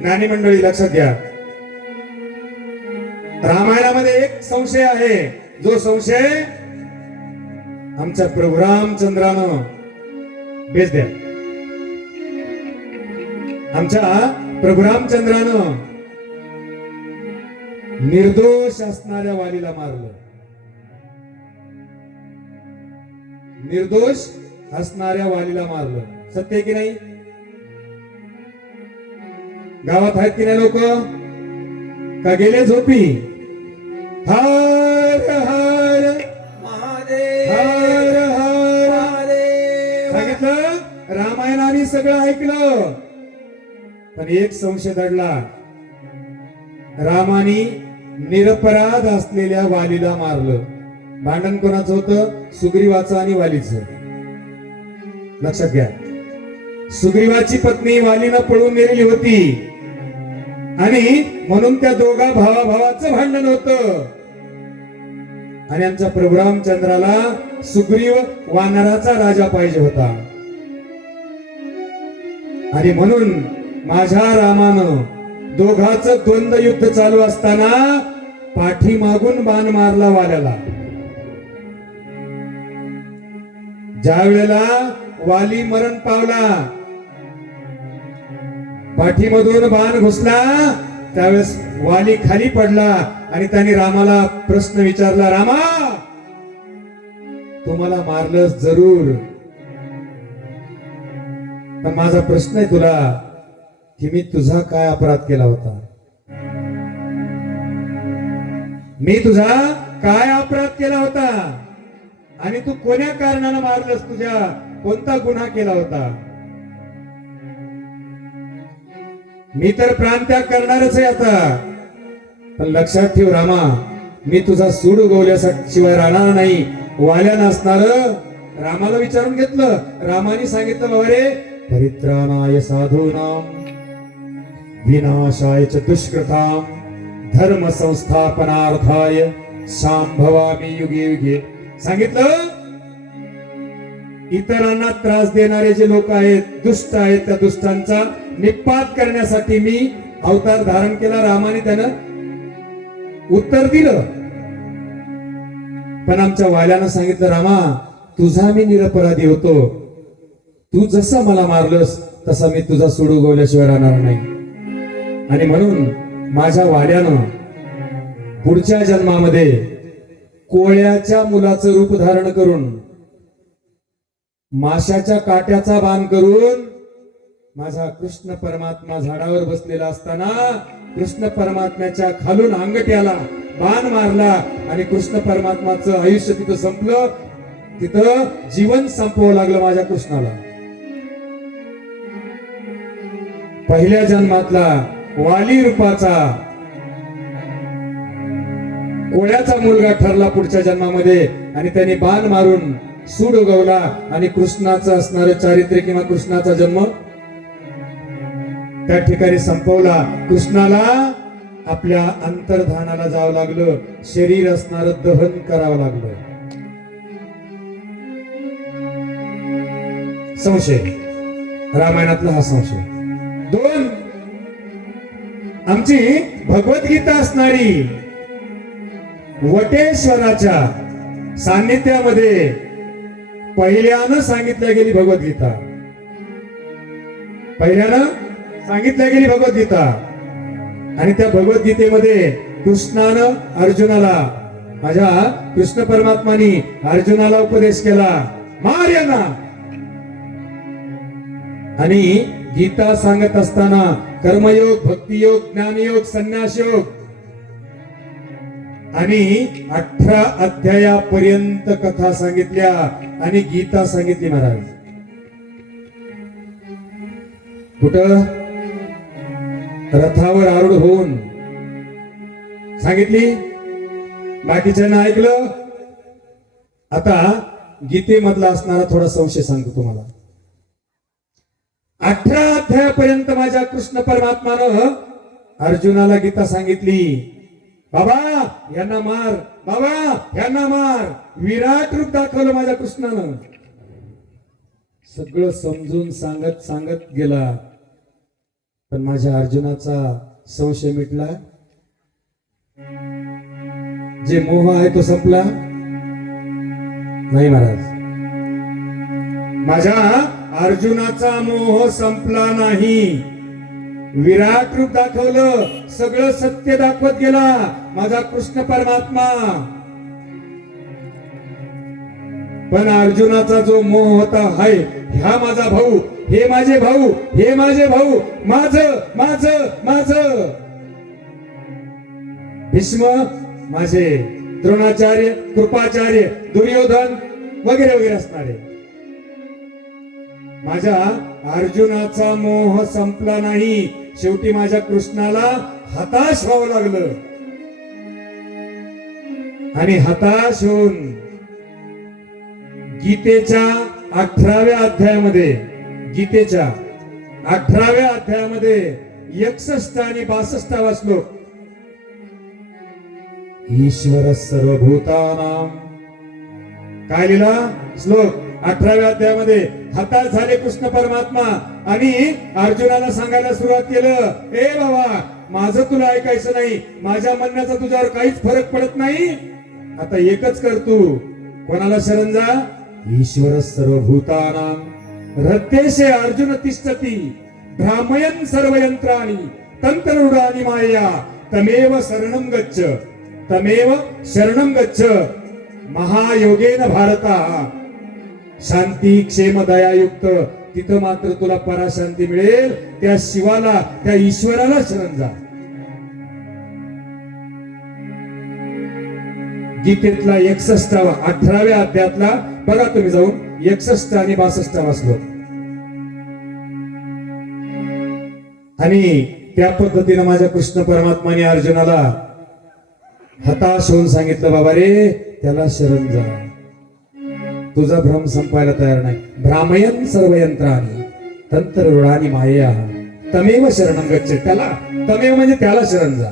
ज्ञानी मंडळी लक्षात घ्या. रामायणामध्ये एक संशय आहे, जो संशय आमच्या प्रभू रामचंद्रानं बेस द्या. आमच्या प्रभू रामचंद्रानं निर्दोष असणाऱ्या वालीला मारलं. निर्दोष असणाऱ्या वालीला मारलं. सत्य आहे की नाही? गावात आहेत की नाही लोक? का गेले झोपी? हर हर महादेव हर हर. महादेव. सांगितलं रामायण आम्ही सगळं ऐकलं, पण एक संशय दडला. रामानी निरपराध असलेल्या वालीला मारलं. भांडण कोणाचं होतं? सुग्रीवाचं आणि वालीचं. लक्षात घ्या. सुग्रीवाची पत्नी वालीनं पळून नेलेली होती आणि म्हणून त्या दोघा भावाभावाचं भांडण होतं. आणि आमच्या प्रभू रामचंद्राला सुग्रीव वानराचा राजा पाहिजे होता. आणि म्हणून माझ्या रामानं दोघांचं द्वंद्व युद्ध चालू असताना पाठीमागून बाण मारला वाल्याला. ज्या वेळेला वाली मरण पावला, पाठीमधून बाण घुसला, त्यावेळेस वाली खाली पडला आणि त्याने रामाला प्रश्न विचारला, रामा तुम्हाला मारलंस जरूर, पण माझा प्रश्न आहे तुला की मी तुझा काय अपराध केला होता? मी तुझा काय अपराध केला होता आणि तू कोण्या कारणानं मारलंस? तुझ्या कोणता गुन्हा केला होता? मी तर प्राणत्याग करणारच आहे आता, पण लक्षात ठेव रामा, मी तुझा सूड उगवल्याशिवाय राहणार नाही. वाल्या नसणार. रामाला विचारून घेतलं. रामाने सांगितलं, बाबा रे, परित्राणाय साधूनां विनाशाय च दुष्कृतां धर्म संस्थापनार्थाय शांभवामी युगे युगे. सांगितलं इतरांना त्रास देणारे जे लोक आहेत, दुष्ट आहेत, त्या दुष्टांचा निपात करण्यासाठी मी अवतार धारण केला. रामाने त्यानं उत्तर दिलं. पण आमच्या वाल्यानं सांगितलं, रामा तुझा मी निरपराधी होतो, तू जसं मला मारलंस तसा मी तुझा सूड उगवल्याशिवाय राहणार नाही. आणि म्हणून माझ्या वाल्यानं पुढच्या जन्मामध्ये कोळ्याच्या मुलाचं रूप धारण करून, माशाच्या काट्याचा बाण करून, माझा कृष्ण परमात्मा झाडावर बसलेला असताना कृष्ण परमात्म्याच्या खालून अंगठ्याला बाण मारला आणि कृष्ण परमात्माचं आयुष्य तिथं संपलं. तिथं जीवन संपवावं लागलं माझ्या कृष्णाला. पहिल्या जन्मातला वाली रूपाचा कोळ्याचा मुलगा ठरला पुढच्या जन्मामध्ये, आणि त्याने बाण मारून सूड उगवला आणि कृष्णाचं असणारं चारित्र्य किंवा कृष्णाचा जन्म त्या ठिकाणी संपवला. कृष्णाला आपल्या अंतर्धानाला जावं लागलं, शरीर असणारं दहन करावं लागलं. संशय, रामायणातला हा संशय. दोन, आमची भगवद्गीता असणारी वटेश्वराच्या सान्निध्यामध्ये पहिल्यानं सांगितल्या गेली भगवद्गीता. पहिल्यानं सांगितल्या गेली भगवद्गीता. आणि त्या भगवद्गीतेमध्ये कृष्णानं अर्जुनाला, माझ्या कृष्ण परमात्मानी अर्जुनाला उपदेश केला, मार यांना. आणि गीता सांगत असताना कर्मयोग, भक्तियोग, ज्ञानयोग, संन्यासयोग आणि 18 अध्यायापर्यंत कथा सांगितल्या आणि गीता सांगितली महाराज. कुठं? रथावर आरूढ होऊन सांगितली. बाकीच्यांना ऐकलं. आता गीतेमधला असणारा थोडा संशय सांगतो तुम्हाला. 18 अध्यायापर्यंत माझ्या कृष्ण परमात्मानं अर्जुनाला गीता सांगितली. बाबा यांना मार, बाबा यांना मार. विराट रूप दाखवलं माझ्या कृष्णानं. सगळं समजून सांगत सांगत गेला. पण माझ्या अर्जुनाचा संशय मिटला. जे मोह आहे तो संपला नाही महाराज. माझ्या अर्जुनाचा मोह संपला नाही. विराट रूप दाखवलं, सगळं सत्य दाखवत गेला माझा कृष्ण परमात्मा. पण अर्जुनाचा जो मोह होता, हाय ह्या माझा भाऊ, हे माझे भाऊ, हे माझे भाऊ, माझं माझं माझं. भीष्म माझे, द्रोणाचार्य, कृपाचार्य, दुर्योधन वगैरे वगैरे असणारे. माझ्या अर्जुनाचा मोह संपला नाही. शेवटी माझ्या कृष्णाला हताश व्हावं लागलं. आणि हताश होऊन गीतेच्या 18व्या अध्यायामध्ये, गीतेच्या 18व्या अध्यायामध्ये 61 आणि 62 श्लोक. ईश्वर सर्वभूतानां, काय लिहिला श्लोक 18व्या अध्यायामध्ये. हताश झाले कृष्ण परमात्मा आणि अर्जुनाला सांगायला सुरुवात केलं, ए बाबा माझं तुला ऐकायचं नाही, माझ्या म्हणण्याचा तुझ्यावर काहीच फरक पडत नाही. आता एकच कर तू. कोणाला शरण जा? ईश्वर सर्वभूतानां हृद्देशे अर्जुन तिष्ठति भ्रामयन् सर्वयंत्राणि तंत्ररूढानि मायया तमेव शरणं गच्छ, तमेव शरणं गच्छ. महायोगेन भारता शांती क्षेम दयायुक्त. तिथं मात्र तुला पराशांती मिळेल. त्या शिवाला, त्या ईश्वराला शरण जा. गीतेतला 61वा 18व्या अध्यायातला बघा तुम्ही जाऊन 61 आणि 62 श्लोक. आणि त्या पद्धतीनं माझ्या कृष्ण परमात्माने अर्जुनाला हताश होऊन सांगितलं, बाबा रे त्याला शरण जा. तुझा भ्रम संपायला तयार नाही. भ्रामयन् सर्व यंत्राणी तंत्ररूढानि मायया तमेव शरणं गच्छ. त्याला तमेव म्हणजे त्याला शरण जा.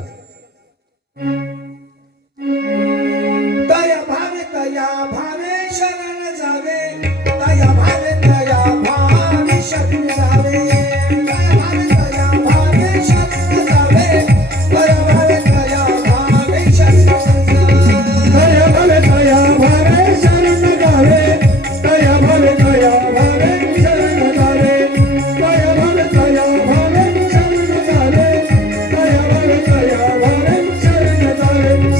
तया भावे शरण जावे. तया भावे शरण जावे. तया भावे शरण जावे. तया भावे शरण जावे. तया भावे शरण जावे. तया भावे शरण जावे. तया भावे शरण जावे. तया भावे शरण जावे.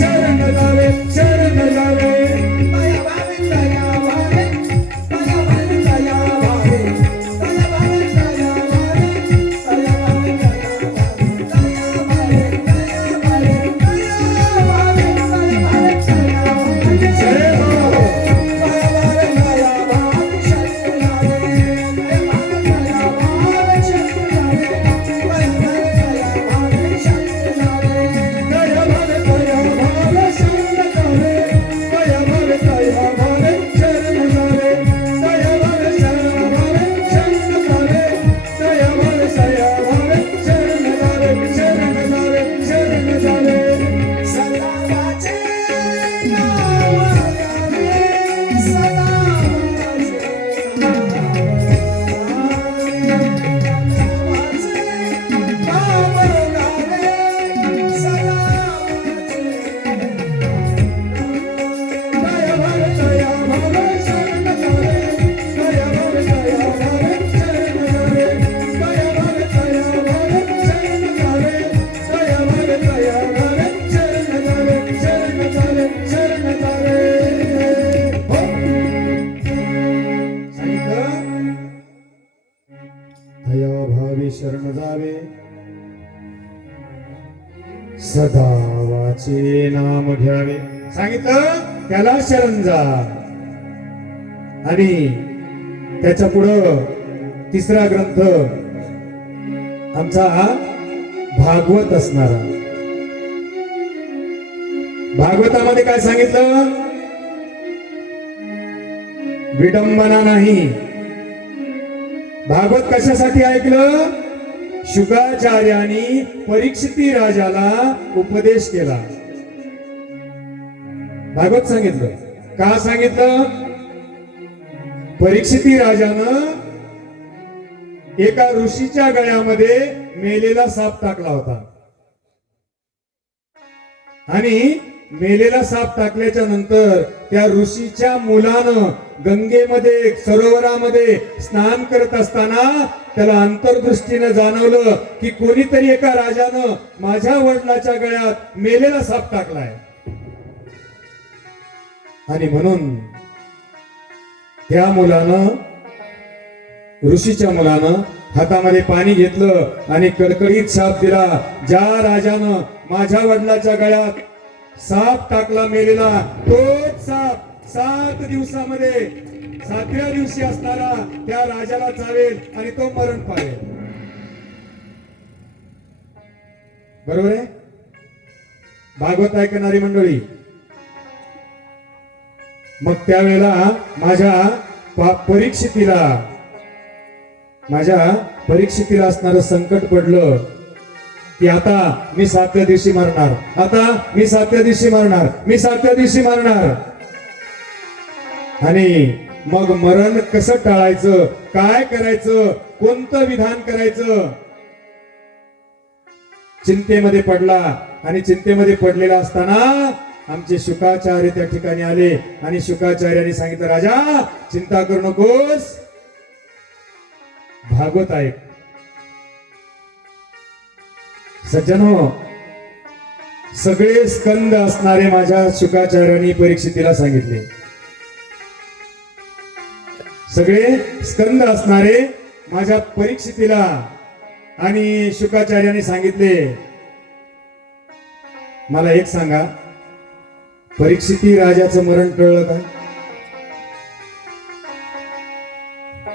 शरण जावे, शरण जावे. तया भावे शरण जावे. सदा वाचे नाम घ्यावे. सांगितलं त्याला शरण जा. आणि त्याच्या पुढं तिसरा ग्रंथ आमचा भागवत असणारा. भागवतामध्ये काय सांगितलं? विडंबना नाही. भागवत कशासाठी ऐकलं? शुकाचार्यांनी परीक्षिती राजाला उपदेश केला. भागवत सांगितलं. का सांगितलं? परीक्षिती राजानं एका ऋषीच्या गळ्यामध्ये मेलेला साप टाकला होता आणि मेलेला साप टाकल्याच्या नंतर त्या ऋषीच्या मुलानं गंगेमध्ये सरोवरामध्ये स्नान करत असताना त्याला अंतर्दृष्टीनं जाणवलं की कोणीतरी एका राजानं माझ्या वडिलाच्या गळ्यात मेलेला साप टाकलाय. आणि म्हणून त्या मुलानं, ऋषीच्या मुलानं हातामध्ये पाणी घेतलं आणि कडकडीत शाप दिला, ज्या राजानं माझ्या वडिलाच्या गळ्यात साप टाकला मेलेला, तोच साप 7 दिवसामध्ये 7व्या दिवशी असणारा त्या राजाला चावेल आणि तो मरण पावेल. बरोबर आहे? भागवत ऐकणारी मंडळी, मग त्यावेळेला माझ्या परीक्षितीला असणारं संकट पडलं की आता मी 7व्या दिवशी मरणार, आता मी 7व्या दिवशी मरणार, मी 7व्या दिवशी मरणार. आणि मग मरण कसं टाळायचं, काय करायचं, कोणतं विधान करायचं, चिंतेमध्ये पडला. आणि चिंतेमध्ये पडलेला असताना आमचे शुकाचार्य त्या ठिकाणी आले आणि शुकाचार्यांनी सांगितलं, राजा चिंता करू नकोस, भागवत ऐक. सज्जनो, सगळे स्कंद असणारे माझ्या शुकाचार्यांनी परीक्षितीला सांगितले. सगळे स्कंद असणारे माझ्या परीक्षितीला आणि शुकाचार्यांनी सांगितले. मला एक सांगा, परीक्षिती राजाचं मरण टळलं का?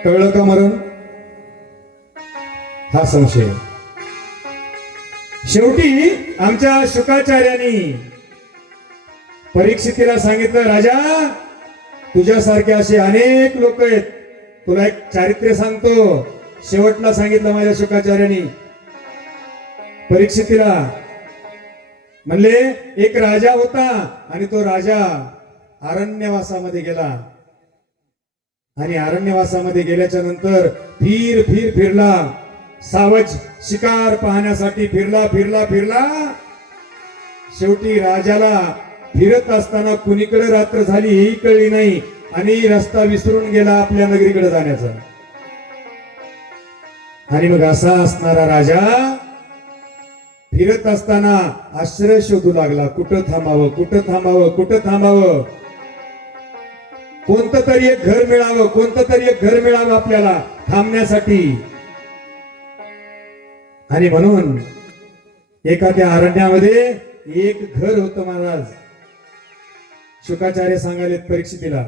टळलं का मरण? हा संशय. शेवटी आमच्या शुकाचार्यांनी परीक्षितीला सांगितलं, राजा तुझ्यासारखे असे अनेक लोक आहेत. तुला एक चारित्र्य सांगतो. शेवटला सांगितलं माझ्या शुकाचार्यांनी परीक्षितीला. म्हणले, एक राजा होता आणि तो राजा अरण्यवासामध्ये गेला आणि अरण्यवासामध्ये गेल्याच्या नंतर फिरला, सावज शिकार पाहण्यासाठी फिरला. शेवटी राजाला फिरत असताना कुणीकडे रात्र झाली ही कळली नाही आणि रस्ता विसरून गेला आपल्या नगरीकडे जाण्याचा. आणि मग असा असणारा राजा फिरत असताना आश्रय शोधू लागला. कुठं थांबावं, कोणतं तरी एक घर मिळावं आपल्याला थांबण्यासाठी. आणि म्हणून एखाद्या अरण्यामध्ये एक घर होतं महाराज. शुकाचार्य सांगायलेत परीक्षितीला,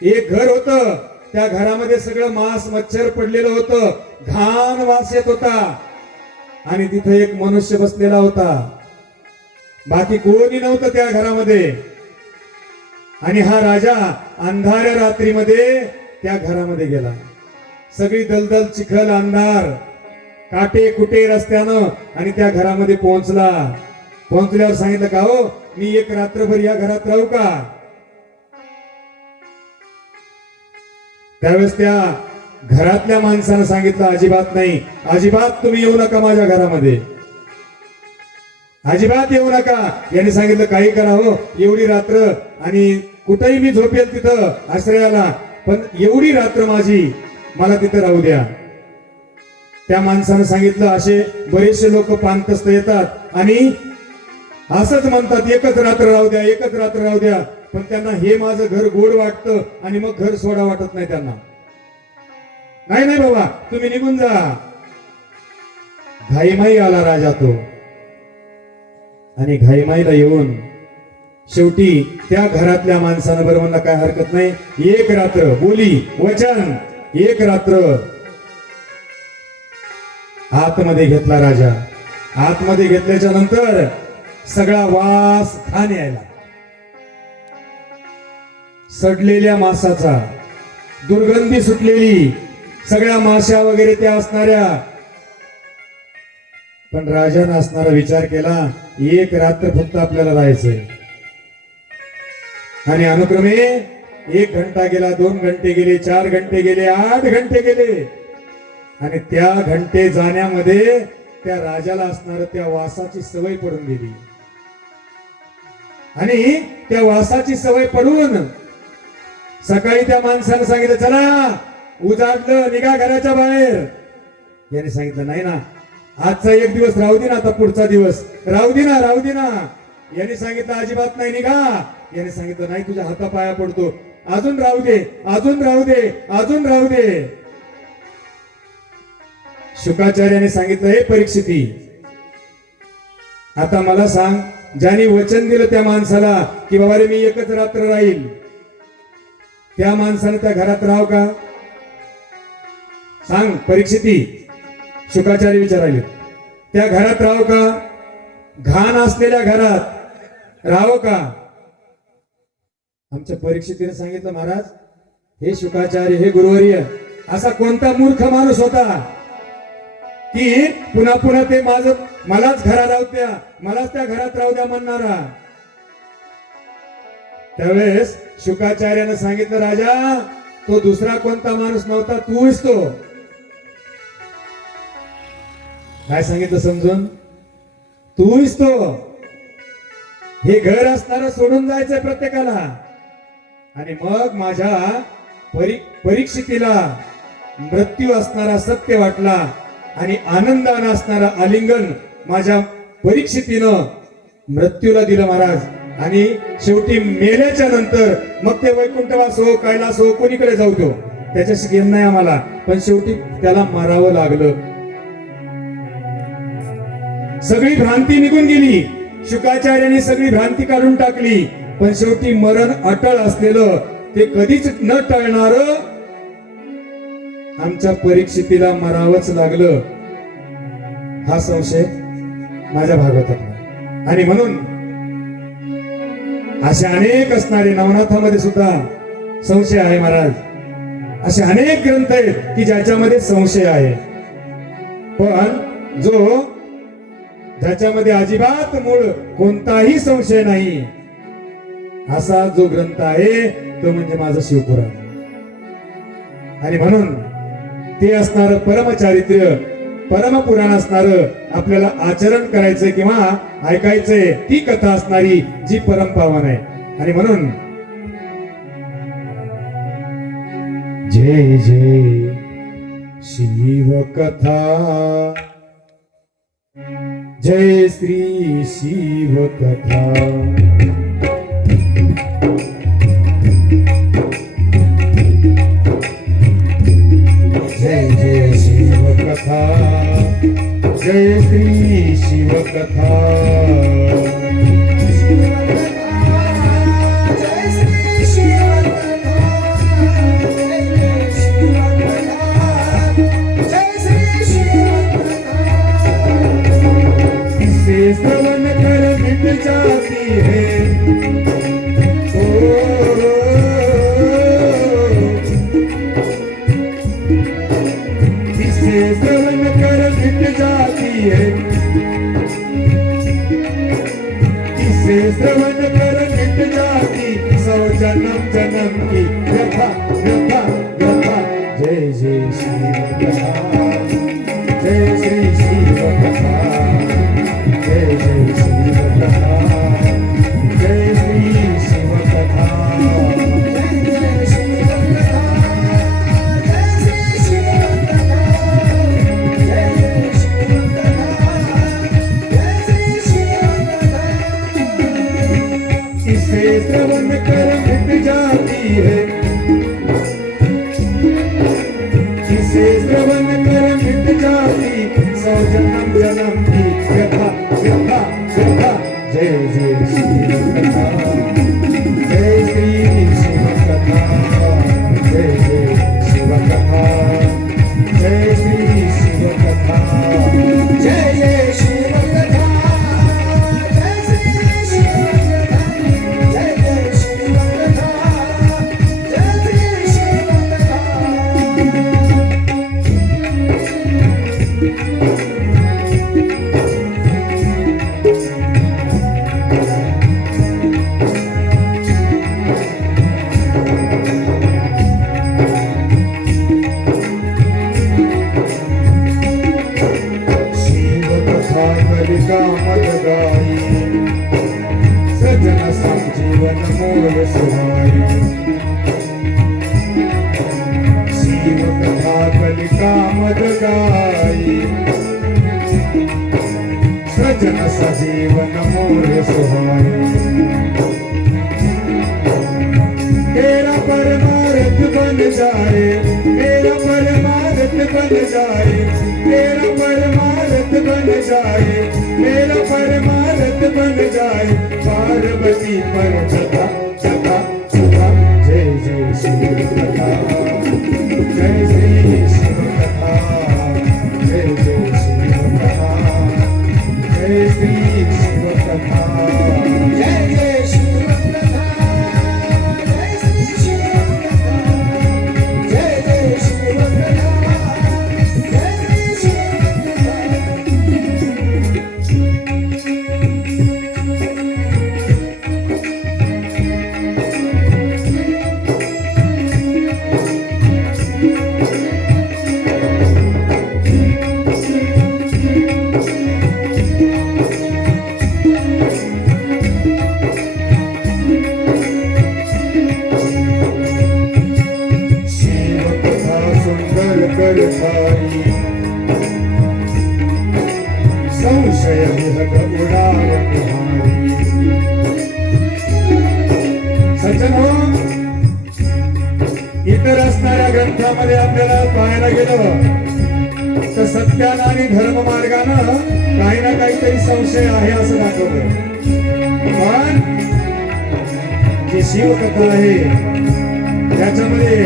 एक घर होतं. त्या घरामध्ये सगळं मांस मच्छर पडलेलं होतं, घाण वास येत होता आणि तिथे एक मनुष्य बसलेला होता. बाकी कोणी नव्हतं त्या घरामध्ये. आणि हा राजा अंधाऱ्या रात्रीमध्ये त्या घरामध्ये गेला. सगळी दलदल, चिखल, अंधार, काटे कुटे रस्त्यानं आणि त्या घरामध्ये पोहोचल्यावर सांगितलं, का हो मी एक रात्रभर या घरात राहू का? त्यावेळेस त्या घरातल्या माणसानं सांगितलं, अजिबात नाही, अजिबात तुम्ही येऊ नका माझ्या घरामध्ये, अजिबात येऊ नका. यांनी सांगितलं, काही करा हो, एवढी रात्र आणि कुठेही मी झोपेल तिथं आश्रयाला, पण एवढी रात्र माझी, मला तिथं राहू द्या. त्या माणसानं सांगितलं, असे बरेचसे लोक पानतस्त येतात आणि असंच म्हणतात, एकच रात्र राहू द्या, पण त्यांना हे माझं घर गोड वाटतं आणि मग घर सोडा वाटत नाही त्यांना. नाही बाबा, तुम्ही निघून जा. घाईमाई आला राजा तो आणि घाईमाईला येऊन शेवटी त्या घरातल्या माणसानं बरं म्हणलं, काय हरकत नाही, एक रात्र, बोली वचन, एक रात्र आतमध्ये घेतला राजा. आतमध्ये घेतल्याच्या नंतर सगळा वास घाण यायला, सडलेल्या मांसाचा, दुर्गंधी सुटलेली, सगळ्या माश्या वगैरे त्या असणाऱ्या. पण राजानं असणारा विचार केला, एक रात्र फक्त आपल्याला राहायचंय. आणि अनुक्रमे 1 घंटा गेला, 2 घंटे गेले, 4 घंटे गेले, 8 घंटे गेले. आणि त्या घंटे जाण्यामध्ये त्या राजाला असणार त्या वासाची सवय पडून गेली. आणि त्या वासाची सवय पडून सकाळी त्या माणसानं सांगितलं, चला उजाडलं, निघा घराच्या बाहेर. याने सांगितलं, नाही ना, आजचा एक दिवस राहू दे ना, आता पुढचा दिवस राहू दे ना, राहू दे ना. याने सांगितलं, अजिबात नाही, निघा. याने सांगितलं, नाही, तुझ्या हातापाया पडतो, अजून राहू दे, अजून राहू दे, अजून राहू दे. शुकाचार्याने सांगितलं, हे परीक्षिती, आता मला सांग, ज्याने वचन दिलं त्या माणसाला की बाबा रे मी एकच रात्र राहील, त्या माणसाने त्या घरात राहावं का? सांग परीक्षिती. शुकाचार्य विचारायले, त्या घरात राहावं का? घाण असलेल्या घरात राहावं का? आमच्या परीक्षितीने सांगितलं, महाराज, हे शुकाचार्य, हे गुरुवर्य, असा कोणता मूर्ख माणूस होता की पुन्हा पुन्हा ते मलाच घरात राहू द्या, मलाच त्या घरात राहू द्या म्हणणारा. त्यावेळेस शुकाचार्यानं सांगितलं, राजा, तो दुसरा कोणता माणूस नव्हता, तूच तो. काय सांगितलं समजून? तूच तो. हे घर असणारं सोडून जायचंय प्रत्येकाला. आणि मग माझ्या परीक्षितीला मृत्यू असणारा सत्य वाटला आणि आनंदानं असणारा आलिंगन माझ्या परीक्षितीनं मृत्यूला दिलं महाराज. आणि शेवटी मेल्याच्या नंतर मग ते वैकुंठवास हो, कैलास हो, कोणीकडे जाऊ दो, त्याच्याशी घेणं नाही आम्हाला, पण शेवटी त्याला मारावं लागलं. सगळी भ्रांती निघून गेली, शुकाचार्याने सगळी भ्रांती काढून टाकली, पण शेवटी मरण अटळ असलेलं ते कधीच न टळणार आमच्या परीक्षितीला मरावंच लागलं. हा संशय माझ्या भागवतात. आणि म्हणून असे अनेक असणारे नवनाथामध्ये सुद्धा संशय आहे महाराज. असे अनेक ग्रंथ आहेत की ज्याच्यामध्ये संशय आहे, पण ज्याच्यामध्ये अजिबात मूळ कोणताही संशय नाही असा जो ग्रंथ आहे तो म्हणजे माझं शिवपुराण. आणि म्हणून ते असणारं परमचारित्र्य, परमपुराण असणारं आपल्याला आचरण करायचंय किंवा ऐकायचंय, ती कथा असणारी जी परमपावन आहे. आणि म्हणून जय जय शिव कथा, जय श्री शिव कथा. जय जय शिव कथा, जय श्री शिव कथा. श्रवण कर मिट जाती है, इसे श्रवण कर मिट जाती है, इसे श्रवण कर मिट जाती 100 जन्म जन्म की व्यथा व्यथा व्यथा. जय जय शिव कथा, जय श्री शिव कथा, जय जय शिव कथा, जय श्री शिव कथा. जय जय शिव कथा, जय श्री शिव कथा, जय जय शिव कथा, जय श्री शिव कथा. इसे श्रवण कर मिट जाती है, इसे श्रवण कर मिट जाती 100 जन्म जन्म की व्यथा व्यथा व्यथा. जय जय शिव कथा, जय श्री शिव कथा, जय जय शिव कथा, जय श्री शिव कथा. जय जय शिव कथा, जय श्री शिव कथा, जय जय शिव कथा, मोर सुहाई शिव कथा कलिका मद गाई सजन सजीवन मोर सुहाई तेरा परमार्थ बन जाए मेरा परमार्थ बन जाए तेरा परमार्थ बन जाए मेरा परमार्थ बन जाए पार्वती पर कथा कथा कथा जय जय शिव कथा जय श्री शिव कथा जय जय शिव कथा जय श्री शिव कथा जय जय शिव कथा जय श्री शिव कथा जय जय शिव कथा जय श्री शिव कथा शिव कथा सुंदर करताई संशय विहग उडावणारी सज्जन हो इतर असणाऱ्या ग्रंथामध्ये आपल्याला पाहायला गेलं तर सत्यान आणि धर्म मार्गानं काही ना काहीतरी संशय आहे असं दाखवलं पण जी शिवकथा आहे त्याच्यामध्ये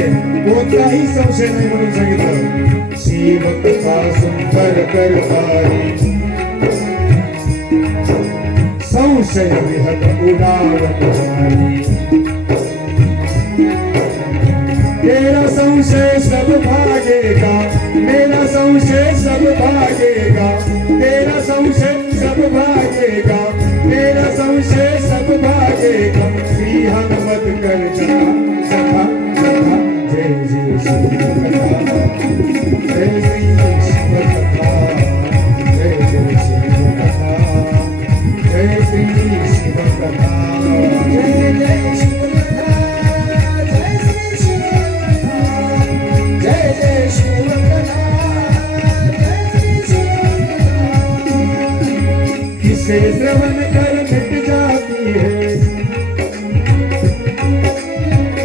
कोणताही संशय नाही म्हणून सांगितलं शिव कथा सुंदर करताई संशय विहग उडावणारी तेरा संशय सब भागेगा मेरा संशय सब भागेगा तेरा संशय सब भागेगा मेरा संशय सब भागेगा श्री हनुमत कर कथा कथा जय जय शिव कथा जय श्री शिव कथा जय जय शिव कथा जय श्री शिव कथा जय जय शिव कथा जय श्री शिव कथा जय जय शिव कथा जय श्री शिव कथा किसे श्रवण कर मिट जाती है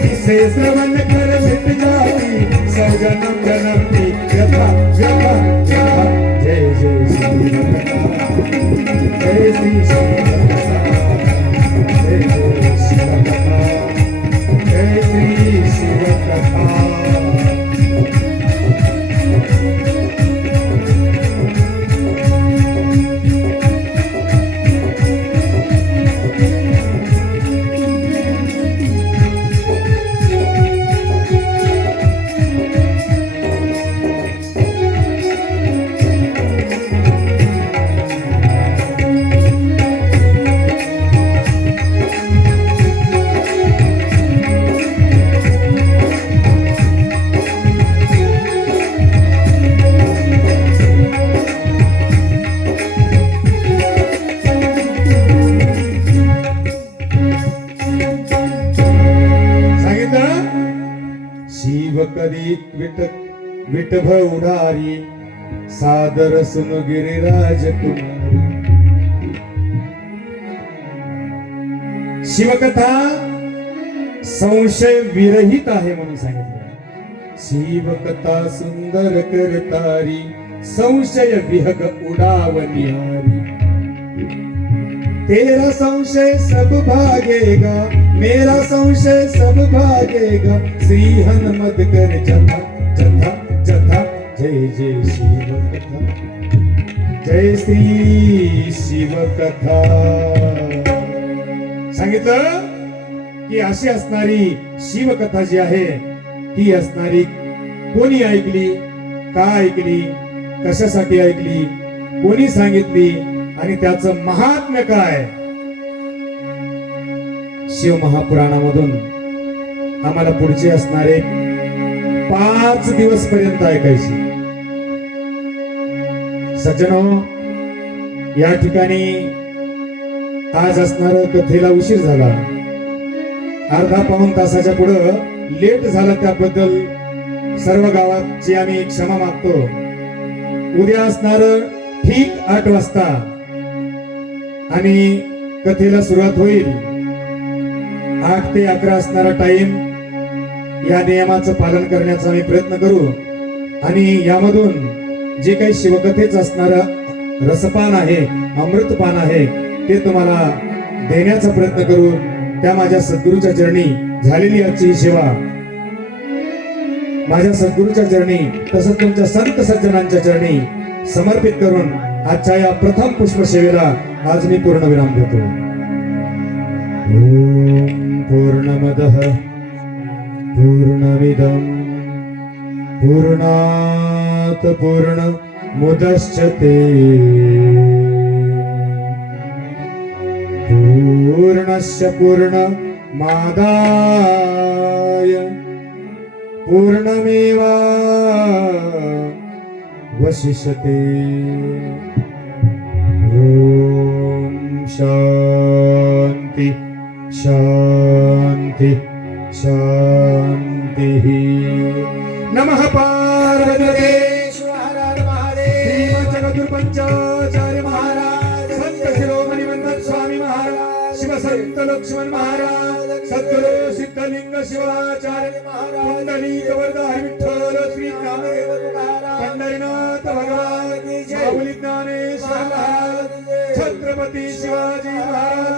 किसे श्रवण कर मिट जाती सौ जन्म जन्म की व्यथा व्यथा व्यथा जय जय श्री कथा जय श्री शिव कथा जय जय शिव कथा जय श्री शिव कथा शिव करी विठभ उडारी सादर सुन गिरिराज कुमारी शिवकथा संशय विरहित आहे म्हणून सांगितलं शिवकथा सुंदर करतारी संशय विहग उडावनिहारी तेरा संशय सब भागेगा मेरा संशय सब भागेगा श्री हनुमत कर जथा जथा जथा जय जय शिव कथा जय श्री शिव कथा सांगितलं की अशी असणारी शिवकथा जी आहे ती असणारी कोणी ऐकली का ऐकली कशासाठी ऐकली कोणी सांगितली आणि त्याचं महात्म्य काय शिव महापुराणामधून आम्हाला पुढचे असणारे 5 दिवस पर्यंत ऐकायची सज्जनो या ठिकाणी आज असणारा कथेला उशीर झाला अर्धा पाऊण तासाच्या पुढं लेट झालं त्याबद्दल सर्व गावाची आम्ही क्षमा मागतो. उद्या असणार ठीक 8 वाजता आणि कथेला सुरुवात होईल. 8 ते 11 असणारा टाइम. या नियमाचं पालन करण्याचा आम्ही प्रयत्न करू आणि यामधून जे काही शिवकथेच असणार रसपान आहे, अमृतपान आहे, ते तुम्हाला देण्याचा प्रयत्न करू. त्या माझ्या सद्गुरूच्या चरणी झालेली आजची ही सेवा माझ्या सद्गुरूच्या चरणी तसंच तुमच्या संत सज्जनांच्या चरणी समर्पित करून आजच्या या प्रथम पुष्प सेवेला आज मी पूर्णविराम देतो. ओम पूर्णमदः पूर्णमिदं पूर्णात् पूर्णमुदच्यते पूर्णस्य पूर्णमादाय पूर्णमेवावशिष्यते. ओम शांति शांति शांति. नमः पार्वती श्रीमद जगद्गुरुपंचाचार्य महाराज संत शिरोमणी वंदन स्वामी महाराज शिव संत लक्ष्मण महाराज सद्गुरु सिद्धलिंग शिवाचार्य महाराज कुंडलिक वरदार विठ्ठल श्री ज्ञानदेव पंढरीनाथ भगवान की जय. ज्ञानेश्वर महाराज छत्रपती शिवाजी महाराज